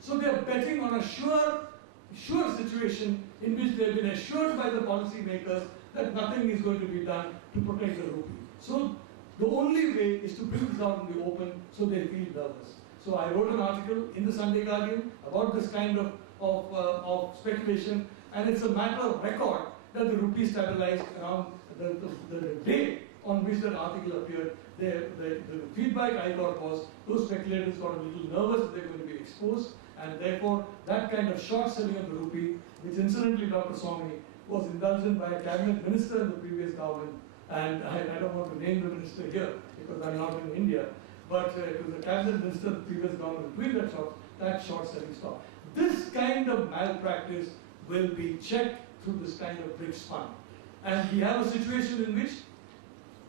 So they are betting on a sure situation in which they have been assured by the policymakers that nothing is going to be done to protect the rupee. So the only way is to bring this out in the open so they feel nervous. So I wrote an article in the Sunday Guardian about this kind of speculation, and it's a matter of record that the rupee stabilized around the day on which that article appeared. The feedback I got was those speculators got a little nervous that they're going to be exposed, and therefore that kind of short selling of the rupee, which incidentally Dr. Swami was indulged in by a cabinet minister in the previous government, and I don't want to name the minister here because I'm not in India, but it was a cabinet minister in the previous government doing that short selling stock. This kind of malpractice will be checked through this kind of BRICS fund. And we have a situation in which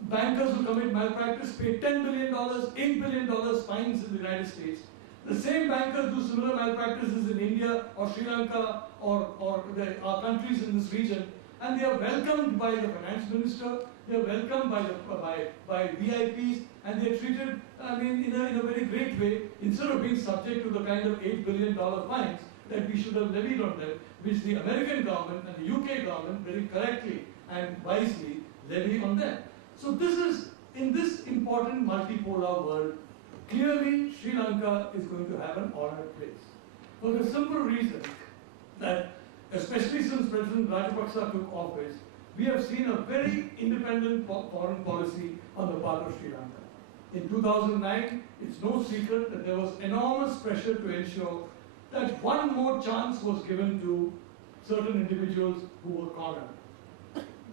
bankers who commit malpractice pay $10 billion, $8 billion fines in the United States. The same bankers do similar malpractices in India or Sri Lanka or our countries in this region, and they are welcomed by the finance minister, they are welcomed by VIPs, and they are treated, in a very great way, instead of being subject to the kind of $8 billion fines that we should have levied on them, which the American government and the UK government very correctly and wisely levy on them. So this is, in this important multipolar world, clearly Sri Lanka is going to have an honored place. For the simple reason that, especially since President Rajapaksa took office, we have seen a very independent foreign policy on the part of Sri Lanka. In 2009, it's no secret that there was enormous pressure to ensure that one more chance was given to certain individuals who were cornered.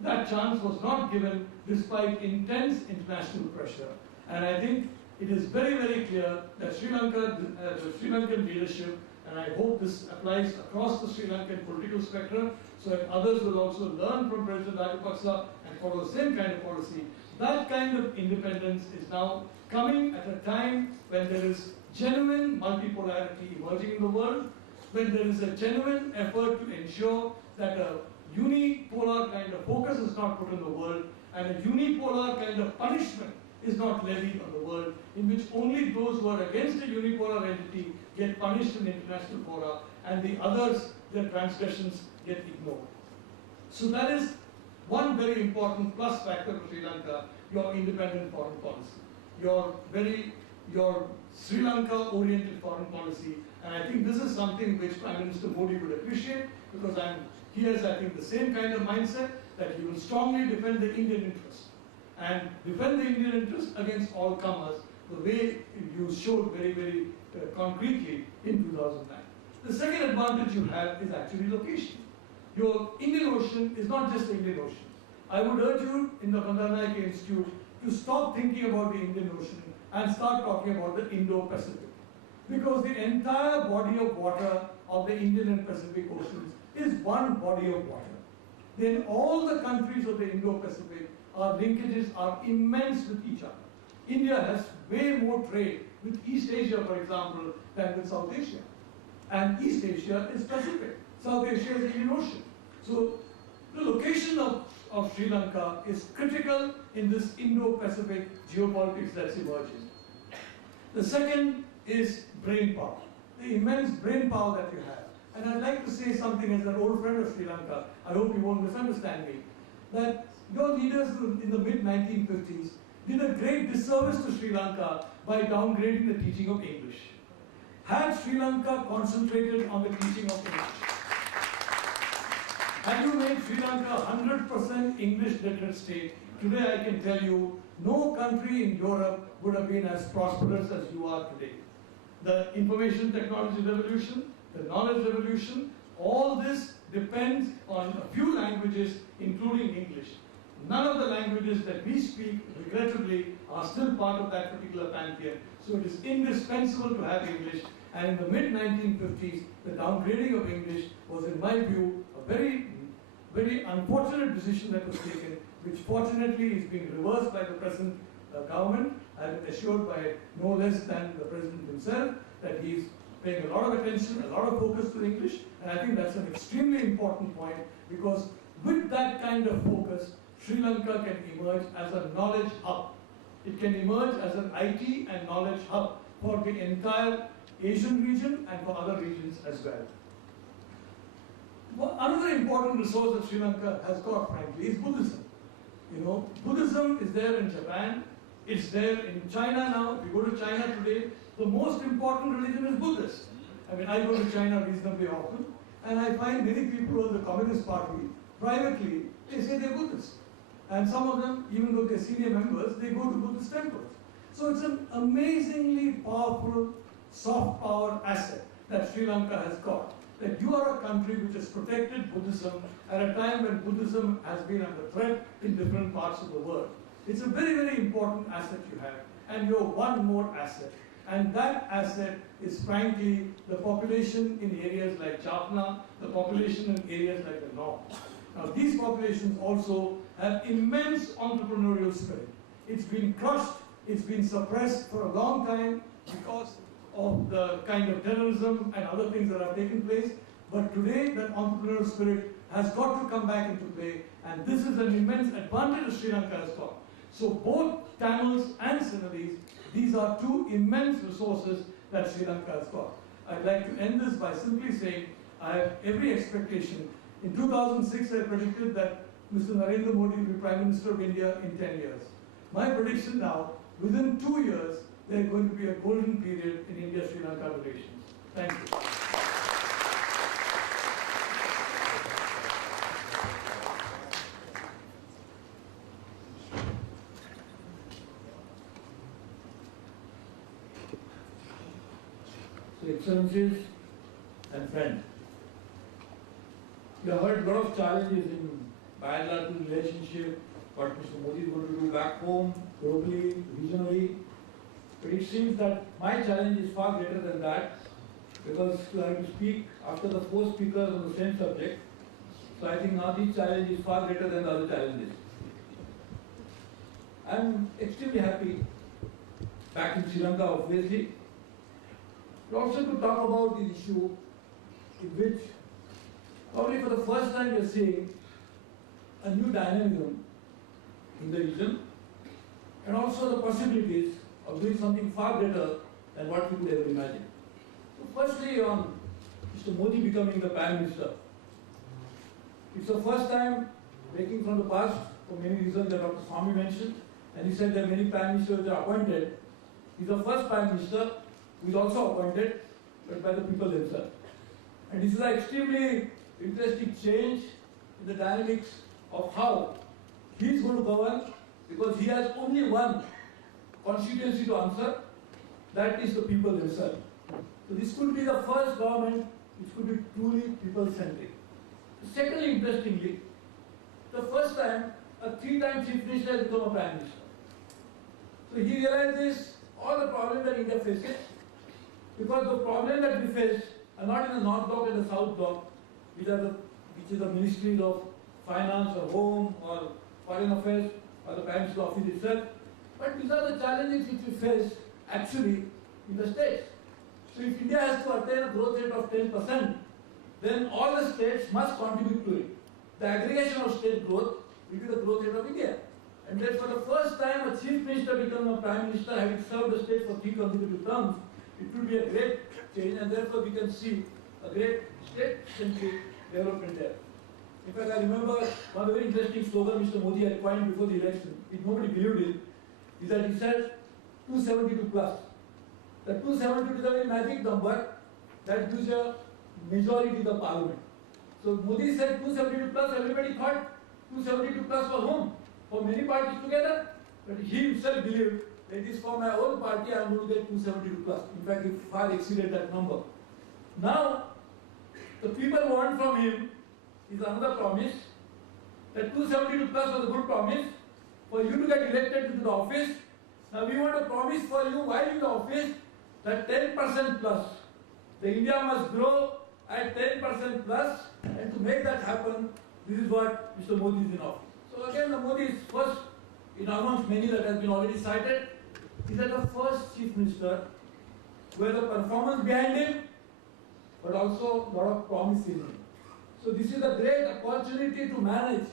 That chance was not given despite intense international pressure. And I think it is very, very clear that Sri Lanka, the Sri Lankan leadership, and I hope this applies across the Sri Lankan political spectrum, so that others will also learn from President Rajapaksa and follow the same kind of policy. That kind of independence is now coming at a time when there is genuine multipolarity emerging in the world, when there is a genuine effort to ensure that a unipolar kind of focus is not put on the world, and a unipolar kind of punishment is not levied on the world, in which only those who are against a unipolar entity get punished in international fora, and the others, their transgressions get ignored. So that is one very important plus factor for Sri Lanka, your independent foreign policy, your Sri Lanka-oriented foreign policy, and I think this is something which Prime Minister Modi would appreciate, because he has, I think, the same kind of mindset that he will strongly defend the Indian interest, and defend the Indian interest against all comers, the way you showed very, very concretely in 2009. The second advantage you have is actually location. Your Indian Ocean is not just the Indian Ocean. I would urge you in the Bandaranaike Institute to stop thinking about the Indian Ocean and start talking about the Indo-Pacific. Because the entire body of water of the Indian and Pacific Oceans is one body of water. Then all the countries of the Indo-Pacific, our linkages are immense with each other. India has way more trade with East Asia, for example, than with South Asia. And East Asia is Pacific. South Asia is Indian Ocean. So the location of Sri Lanka is critical in this Indo-Pacific geopolitics that's emerging. The second is brain power, the immense brain power that you have. And I'd like to say something as an old friend of Sri Lanka, I hope you won't misunderstand me, that your leaders in the mid-1950s did a great disservice to Sri Lanka by downgrading the teaching of English. Had Sri Lanka concentrated on the teaching of English, had you made Sri Lanka a 100% English literate state, today I can tell you, no country in Europe would have been as prosperous as you are today. the information technology revolution, the knowledge revolution, all this depends on a few languages, including English. None of the languages that we speak, regrettably, are still part of that particular pantheon. So it is indispensable to have English. And in the mid-1950s, the downgrading of English was, in my view, a very, very unfortunate decision that was taken, which fortunately is being reversed by the present government. I am assured by no less than the president himself that he is paying a lot of attention, a lot of focus to English, and I think that's an extremely important point, because with that kind of focus, Sri Lanka can emerge as a knowledge hub. It can emerge as an IT and knowledge hub for the entire Asian region and for other regions as well. Another important resource that Sri Lanka has got, frankly, is Buddhism. You know, Buddhism is there in Japan, it's there in China now. If you go to China today, the most important religion is Buddhist. I mean, I go to China reasonably often, and I find many people in the Communist Party, privately, they say they're Buddhist. And some of them, even though they're senior members, they go to Buddhist temples. So it's an amazingly powerful soft power asset that Sri Lanka has got. That you are a country which has protected Buddhism at a time when Buddhism has been under threat in different parts of the world. It's a very, very important asset you have. And you're one more asset. And that asset is frankly the population in areas like Jaffna, the population in areas like the north. Now these populations also have immense entrepreneurial spirit. It's been crushed, it's been suppressed for a long time because of the kind of terrorism and other things that have taken place. But today that entrepreneurial spirit has got to come back into play, and this is an immense advantage Sri Lanka has got. So both Tamils and Sinhalese, these are two immense resources that Sri Lanka has got. I'd like to end this by simply saying I have every expectation. In 2006, I predicted that Mr. Narendra Modi will be Prime Minister of India in 10 years. My prediction now, within 2 years, there is going to be a golden period in India-Sri Lanka relations. Thank you. So, Excellencies and friends, you have heard a lot of challenges in bilateral relationship, what Mr. Modi is going to do back home, globally, regionally. But it seems that my challenge is far greater than that, because I have to speak after the 4 speakers on the same subject. So I think now this challenge is far greater than the other challenges. I am extremely happy back in Sri Lanka, obviously, but also to talk about the issue in which probably for the first time we are seeing a new dynamism in the region, and also the possibilities of doing something far greater than what we could ever imagine. So firstly, on Mr. Modi becoming the Prime Minister, it's the first time, breaking from the past, for many reasons that Dr. Swami mentioned, and he said there are many Prime Ministers that are appointed. He's the first Prime Minister who is also appointed, but by the people themselves. And this is an extremely interesting change in the dynamics of how he is going to govern, because he has only one constituency to answer, that is the people themselves. So this could be the first government which could be truly people-centric. Secondly, interestingly, the first time a 3-time Chief Minister has become a Prime Minister. So he realizes all the problems that India faces, because the problems that we face are not in the North Block and the South Block, which is the Ministries of Finance or Home or Foreign Affairs or the Prime Minister's office itself, but these are the challenges which we face actually in the states. So if India has to attain a growth rate of 10%, then all the states must contribute to it. The aggregation of state growth will be the growth rate of India. And then for the first time a Chief Minister becomes a Prime Minister having served the state for 3 consecutive terms, it will be a great change, and therefore we can see a great state-centric development there. In fact, I remember one very interesting slogan Mr. Modi had coined before the election, which nobody believed in, is that he said 272 plus. The 272 is a very magic number that gives a majority to the parliament. So Modi said 272 plus, everybody thought 272 plus for whom? For many parties together. But he himself believed It is for my own party, I am going to get 272 plus. In fact, it far exceeded that number. Now, the people want from him is another promise. That 272 plus was a good promise for you to get elected into the office. Now we want a promise for you while in the office that 10% plus. The India must grow at 10% plus, and to make that happen, this is what Mr. Modi is in office. So again, the Modi is first, in amongst many that has been already cited, is that the first chief minister where the performance behind him, but also a lot of promise in him. So this is a great opportunity to manage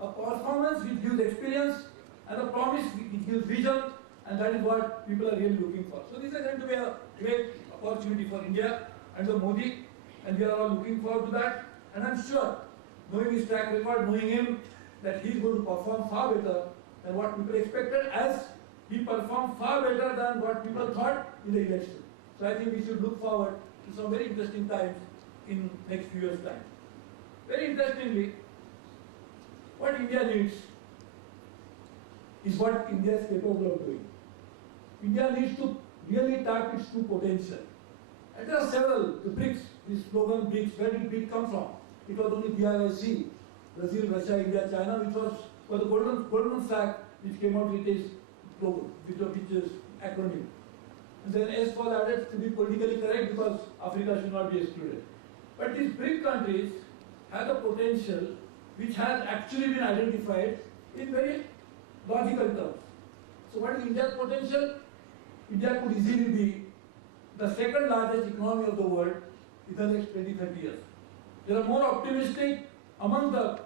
a performance which gives experience and a promise which gives vision, and that is what people are really looking for. So this is going to be a great opportunity for India under Modi, and we are all looking forward to that. And I'm sure, knowing his track record, knowing him, that he is going to perform far better than what people expected, as he performed far better than what people thought in the election. So I think we should look forward to some very interesting times in next few years' time. Very interestingly, what India needs is what India is capable of doing. India needs to really tap its true potential. And there are several, the BRICS, this slogan BRICS, where did BRICS come from? It was only BRIC, Brazil, Russia, India, China, which was for the Goldman Sachs, which came out with its program, which is acronym. And then S was added to be politically correct because Africa should not be excluded. But these BRIC countries have a potential which has actually been identified in very logical terms. So what is India's potential? India could easily be the second largest economy of the world in the next 20-30 years. There are more optimistic among the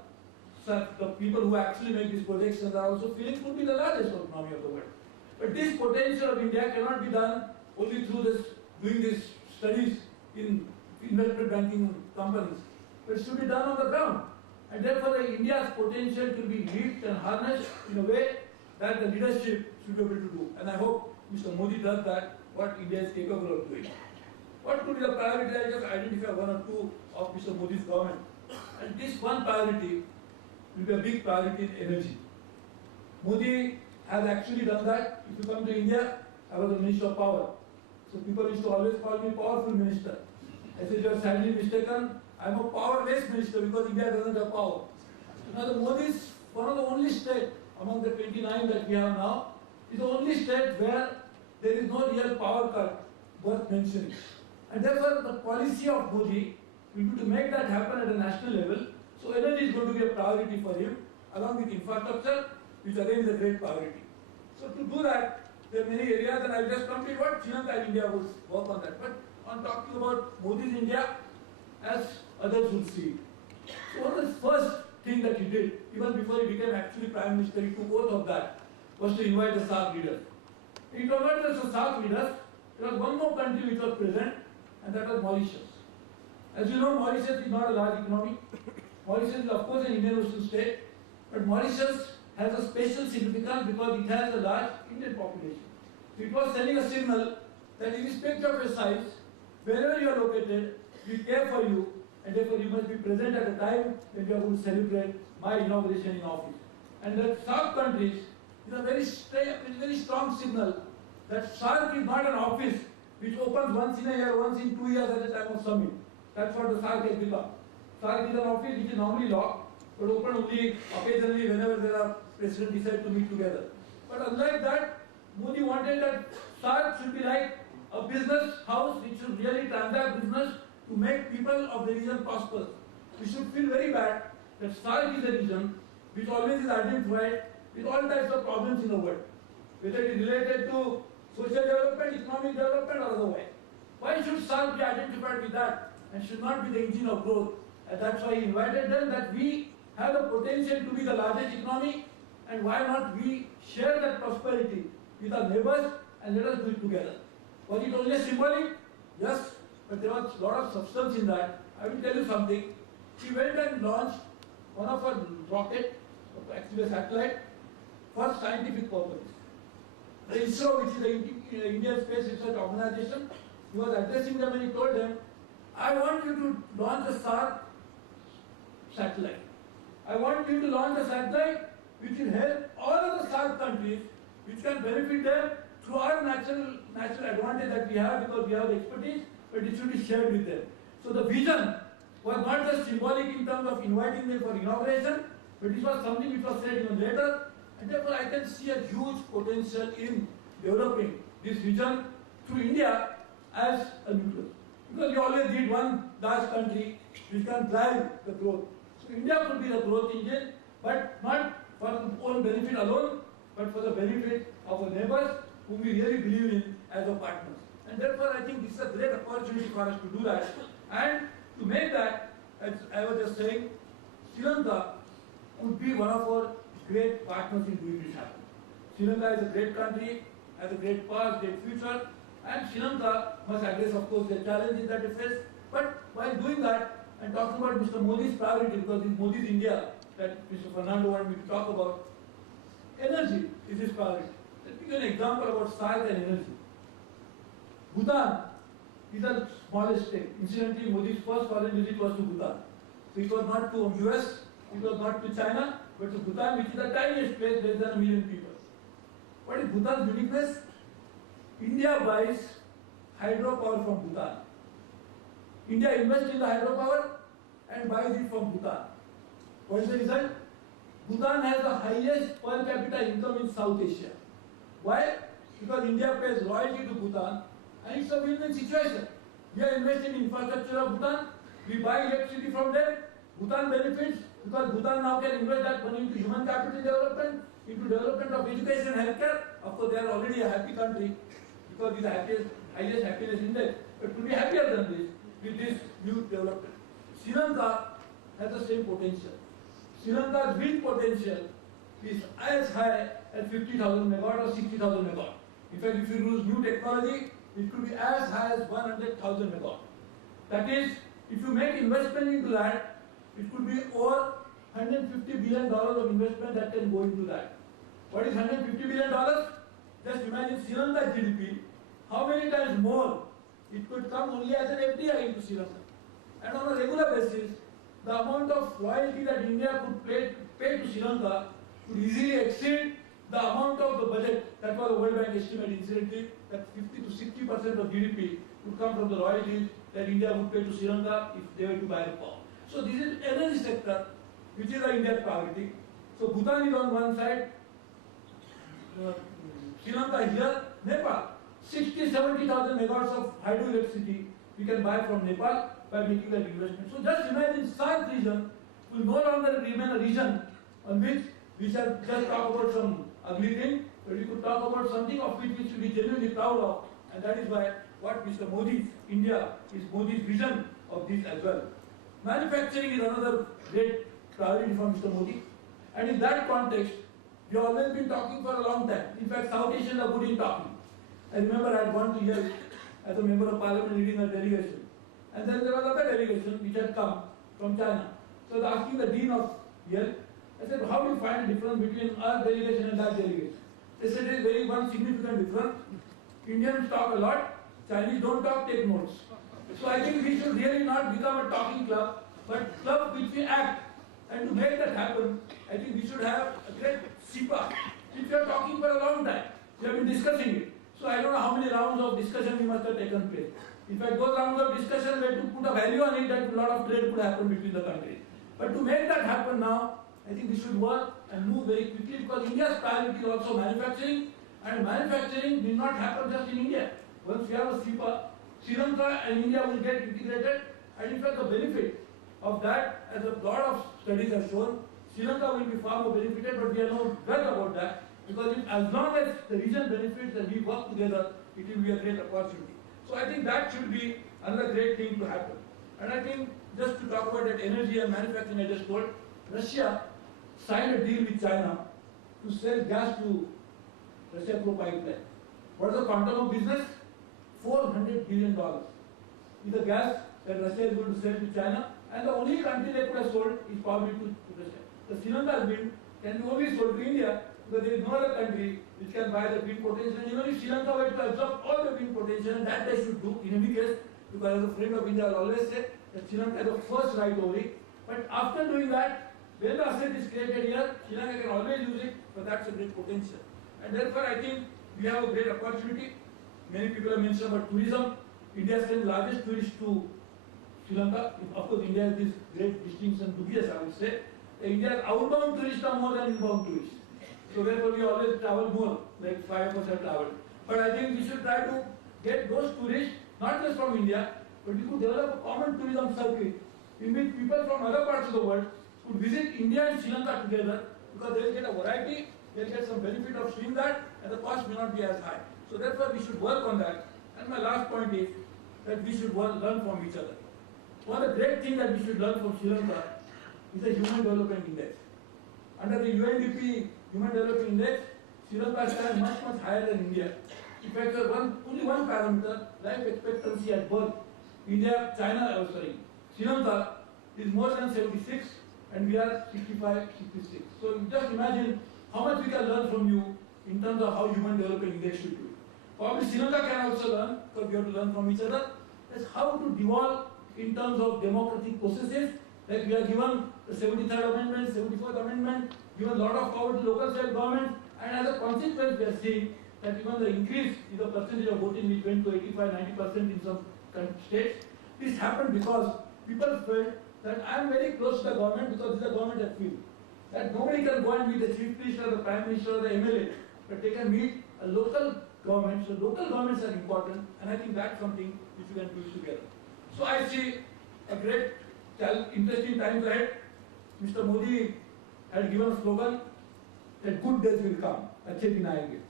people who actually make these projections are also feeling it could be the largest economy of the world. But this potential of India cannot be done only through doing these studies in investment banking companies. But it should be done on the ground. And therefore, India's potential to be reached and harnessed in a way that the leadership should be able to do. And I hope Mr. Modi does that, what India is capable of doing. What could be the priority? I just identify one or two of Mr. Modi's government. And this one priority will be a big priority in energy. Modi has actually done that. If you come to India, I was the Minister of Power. So people used to always call me powerful minister. I said, you are sadly mistaken. I am a powerless minister because India doesn't have power. Now the Modi is one of the only states among the 29 that we have now, is the only state where there is no real power cut worth mentioning. And therefore the policy of Modi will be to make that happen at a national level. So energy is going to be a priority for him, along with infrastructure, which again is a great priority. So to do that, there are many areas, and I will just complete what Sri Lanka and India will work on that. But on talking about Modi's India, as others will see. So one of the first thing that he did, even before he became actually Prime Minister, he took oath of that, was to invite the SAARC leaders. He invited the SAARC leaders. There was one more country which was present, and that was Mauritius. As you know, Mauritius is not a large economy. Mauritius is of course an Indian Ocean state, but Mauritius has a special significance because it has a large Indian population. So it was sending a signal that irrespective of your size, wherever you are located, we care for you, and therefore you must be present at a time when we are going to celebrate my inauguration in office. And the SAARC countries is a very strong signal that SAARC is not an office which opens once in a year, once in 2 years at the time of summit. That's what the SAARC has become. SAARC is an office which is normally locked, but open only occasionally whenever there are presidents decide to meet together. But unlike that, Modi wanted that SAARC should be like a business house which should really transact business to make people of the region prosper. We should feel very bad that SAARC is a region which always is identified with all types of problems in the world, whether it is related to social development, economic development, or otherwise. Why should SAARC be identified with that and should not be the engine of growth? And that's why he invited them, that we have the potential to be the largest economy, and why not we share that prosperity with our neighbors and let us do it together. Was it only symbolic? Yes, but there was a lot of substance in that. I will tell you something. He went and launched one of our rocket, actually a satellite, for scientific purposes. The ISRO, which is the Indian Space Research Organization, he was addressing them and he told them, I want you to launch a SAARC satellite. I want you to launch a satellite which will help all of the SAARC countries which can benefit them through our natural advantage that we have because we have the expertise, but it should be shared with them. So the vision was not just symbolic in terms of inviting them for inauguration, but it was something which was said even later, and therefore I can see a huge potential in developing this vision through India as a nucleus. Because we always need one large country which can drive the growth. So India could be the growth engine, but not for our own benefit alone, but for the benefit of our neighbors whom we really believe in as our partners. And therefore I think this is a great opportunity for us to do that. And to make that, as I was just saying, Sri Lanka could be one of our great partners in doing this happen. Sri Lanka is a great country, has a great past, great future, and Sri Lanka must address, of course, the challenges that it faces. But while doing that, and talking about Mr. Modi's priority, because it's Modi's India that Mr. Fernando wanted me to talk about, energy is his priority. Let me give an example about science and energy. Bhutan is the smallest state. Incidentally, Modi's first foreign visit was to Bhutan. So it was not to US, it was not to China, but to Bhutan, which is the tiniest place, less than 1 million people. What is Bhutan's uniqueness? India buys hydropower from Bhutan. India invests in the hydropower and buys it from Bhutan. What is the result? Bhutan has the highest per capita income in South Asia. Why? Because India pays royalty to Bhutan, and it's a win-win situation. We are investing in infrastructure of Bhutan, we buy electricity from them, Bhutan benefits because Bhutan now can invest that money into human capital development, into development of education and healthcare. Of course, they are already a happy country because with the highest happiness index. But to be happier than this, with this new development. Sri Lanka has the same potential. Sri Lanka's wind potential is as high as 50,000 megawatt or 60,000 megawatt. In fact, if you use new technology, it could be as high as 100,000 megawatt. That is, if you make investment into that, it could be over $150 billion of investment that can go into that. What is $150 billion? Just imagine Sri Lanka's GDP, how many times more it could come only as an FDI into Sri Lanka. And on a regular basis, the amount of royalty that India could pay to Sri Lanka could easily exceed the amount of the budget. That was the World Bank estimate incidentally, that 50 to 60% of GDP would come from the royalties that India would pay to Sri Lanka if they were to buy the power. So this is energy sector, which is the India's priority. So Bhutan is on one side, Sri Lanka here, Nepal. 60-70,000 megawatts of hydroelectricity we can buy from Nepal by making that investment. So just imagine South region will no longer remain a region on which we shall just talk about some ugly thing, but we could talk about something of which we should be genuinely proud of, and that is why what Mr. Modi's India is Modi's vision of this as well. Manufacturing is another great priority for Mr. Modi, and in that context, we have always been talking for a long time. In fact, South Asians are good in talking. I remember I had gone to Yale as a member of parliament leading a delegation, and then there was another delegation which had come from China. So I was asking the dean of Yale, I said, how do you find the difference between our delegation and that delegation? They said there is very one significant difference. Indians talk a lot, Chinese don't talk, take notes. So I think we should really not become a talking club, but club which we act. And to make that happen, I think we should have a great SIPA, which we are talking for a long time. We have been discussing it. So I don't know how many rounds of discussion we must have taken place. In fact, those rounds of discussion were to put a value on it that a lot of trade could happen between the countries. But to make that happen now, I think we should work and move very quickly because India's priority is also manufacturing, and manufacturing will not happen just in India. Once we have a SIPA, Sri Lanka and India will get integrated, and in fact the benefit of that, as a lot of studies have shown, Sri Lanka will be far more benefited, but we are not well about that, because as long as the region benefits and we work together, it will be a great opportunity. So I think that should be another great thing to happen. And I think just to talk about that energy and manufacturing I just told, Russia signed a deal with China to sell gas to Russia through pipeline. What is the quantum of business? $400 billion is the gas that Russia is going to sell to China, and the only country they could have sold is probably to Russia. The Sri Lanka's wind can be only sold to India because there is no other country which can buy the wind potential. And even if Sri Lanka were to absorb all the wind potential, and that they should do in any case, because as a friend of India, I always say that Sri Lanka has the first right over it. But after doing that, when the asset is created here, Sri Lanka can always use it, but that's a great potential. And therefore, I think we have a great opportunity. Many people have mentioned about tourism. India sends largest tourists to Sri Lanka. Of course, India has this great distinction to be, as I would say. India's outbound tourists are more than inbound tourists. So therefore, we always travel more, like 5% travel. But I think we should try to get those tourists, not just from India, but we could develop a common tourism circuit. We meet people from other parts of the world who visit India and Sri Lanka together, because they will get a variety, they will get some benefit of seeing that, and the cost may not be as high. So therefore, we should work on that. And my last point is that we should learn from each other. One of the great things that we should learn from Sri Lanka is the Human Development Index. Under the UNDP Human Development Index, Sri Lanka stands much, much higher than India. In fact, only one parameter, life expectancy at birth. Sri Lanka is more than 76 and we are 65, 66. So you just imagine how much we can learn from you in terms of how Human Development Index should do. Probably Sri Lanka can also learn, because we have to learn from each other. That's how to devolve in terms of democratic processes. Like we are given the 73rd Amendment, 74th Amendment, given a lot of power to local self-government, and as a consequence we are seeing that even the increase in the percentage of voting which went to 85-90% in some states. This happened because people felt that I am very close to the government because this is the government I feel. That nobody can go and meet the chief minister, the prime minister, or the MLA, but they can meet a local government. So local governments are important, and I think that's something which we can do together. So I see a great, interesting times ahead. Mr. Modi had given a slogan that good days will come. Achhe din aayenge.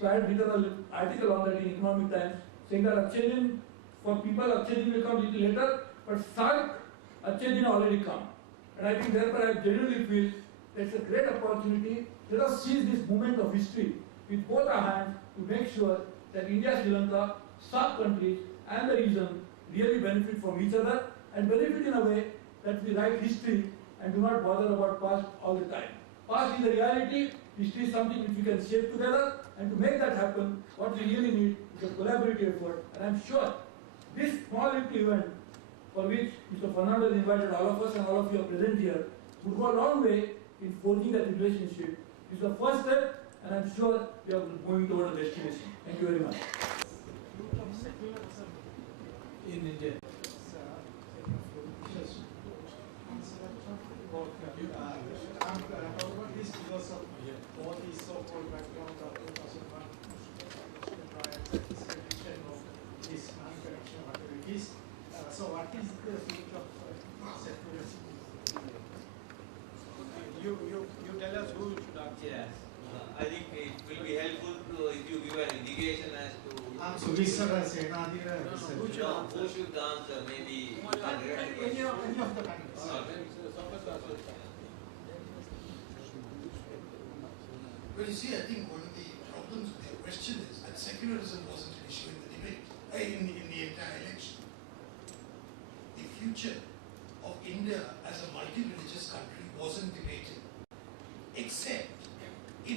So I had written an article on that in Economic Times saying that achhe din, for people achhe din will come a little later, but SAARC achhe din already come. And I think therefore I genuinely feel it's a great opportunity. Let us seize this moment of history with both our hands to make sure that India, Sri Lanka, SAARC countries and the region really benefit from each other and benefit in a way that we write history and do not bother about past all the time. Past is a reality, history is something which we can shape together, and to make that happen, what we really need is a collaborative effort. And I'm sure this small little event for which Mr. Fernando has invited all of us and all of you are present here would go a long way in forging that relationship. It's the first step, and I'm sure we are moving toward a destination. Thank you very much. In India. These figures of all these so-called background of 2001 riots and distribution of these non-correctional activities. So what is the future of secularism? You tell us who should answer. Yes. I think it will be helpful if you give an indication as to So we should Senadira. who should answer, maybe Any of the panelists. Well, you see, I think one of the problems with your question is that secularism wasn't an issue in the debate, in the entire election. The future of India as a multi-religious country wasn't debated, except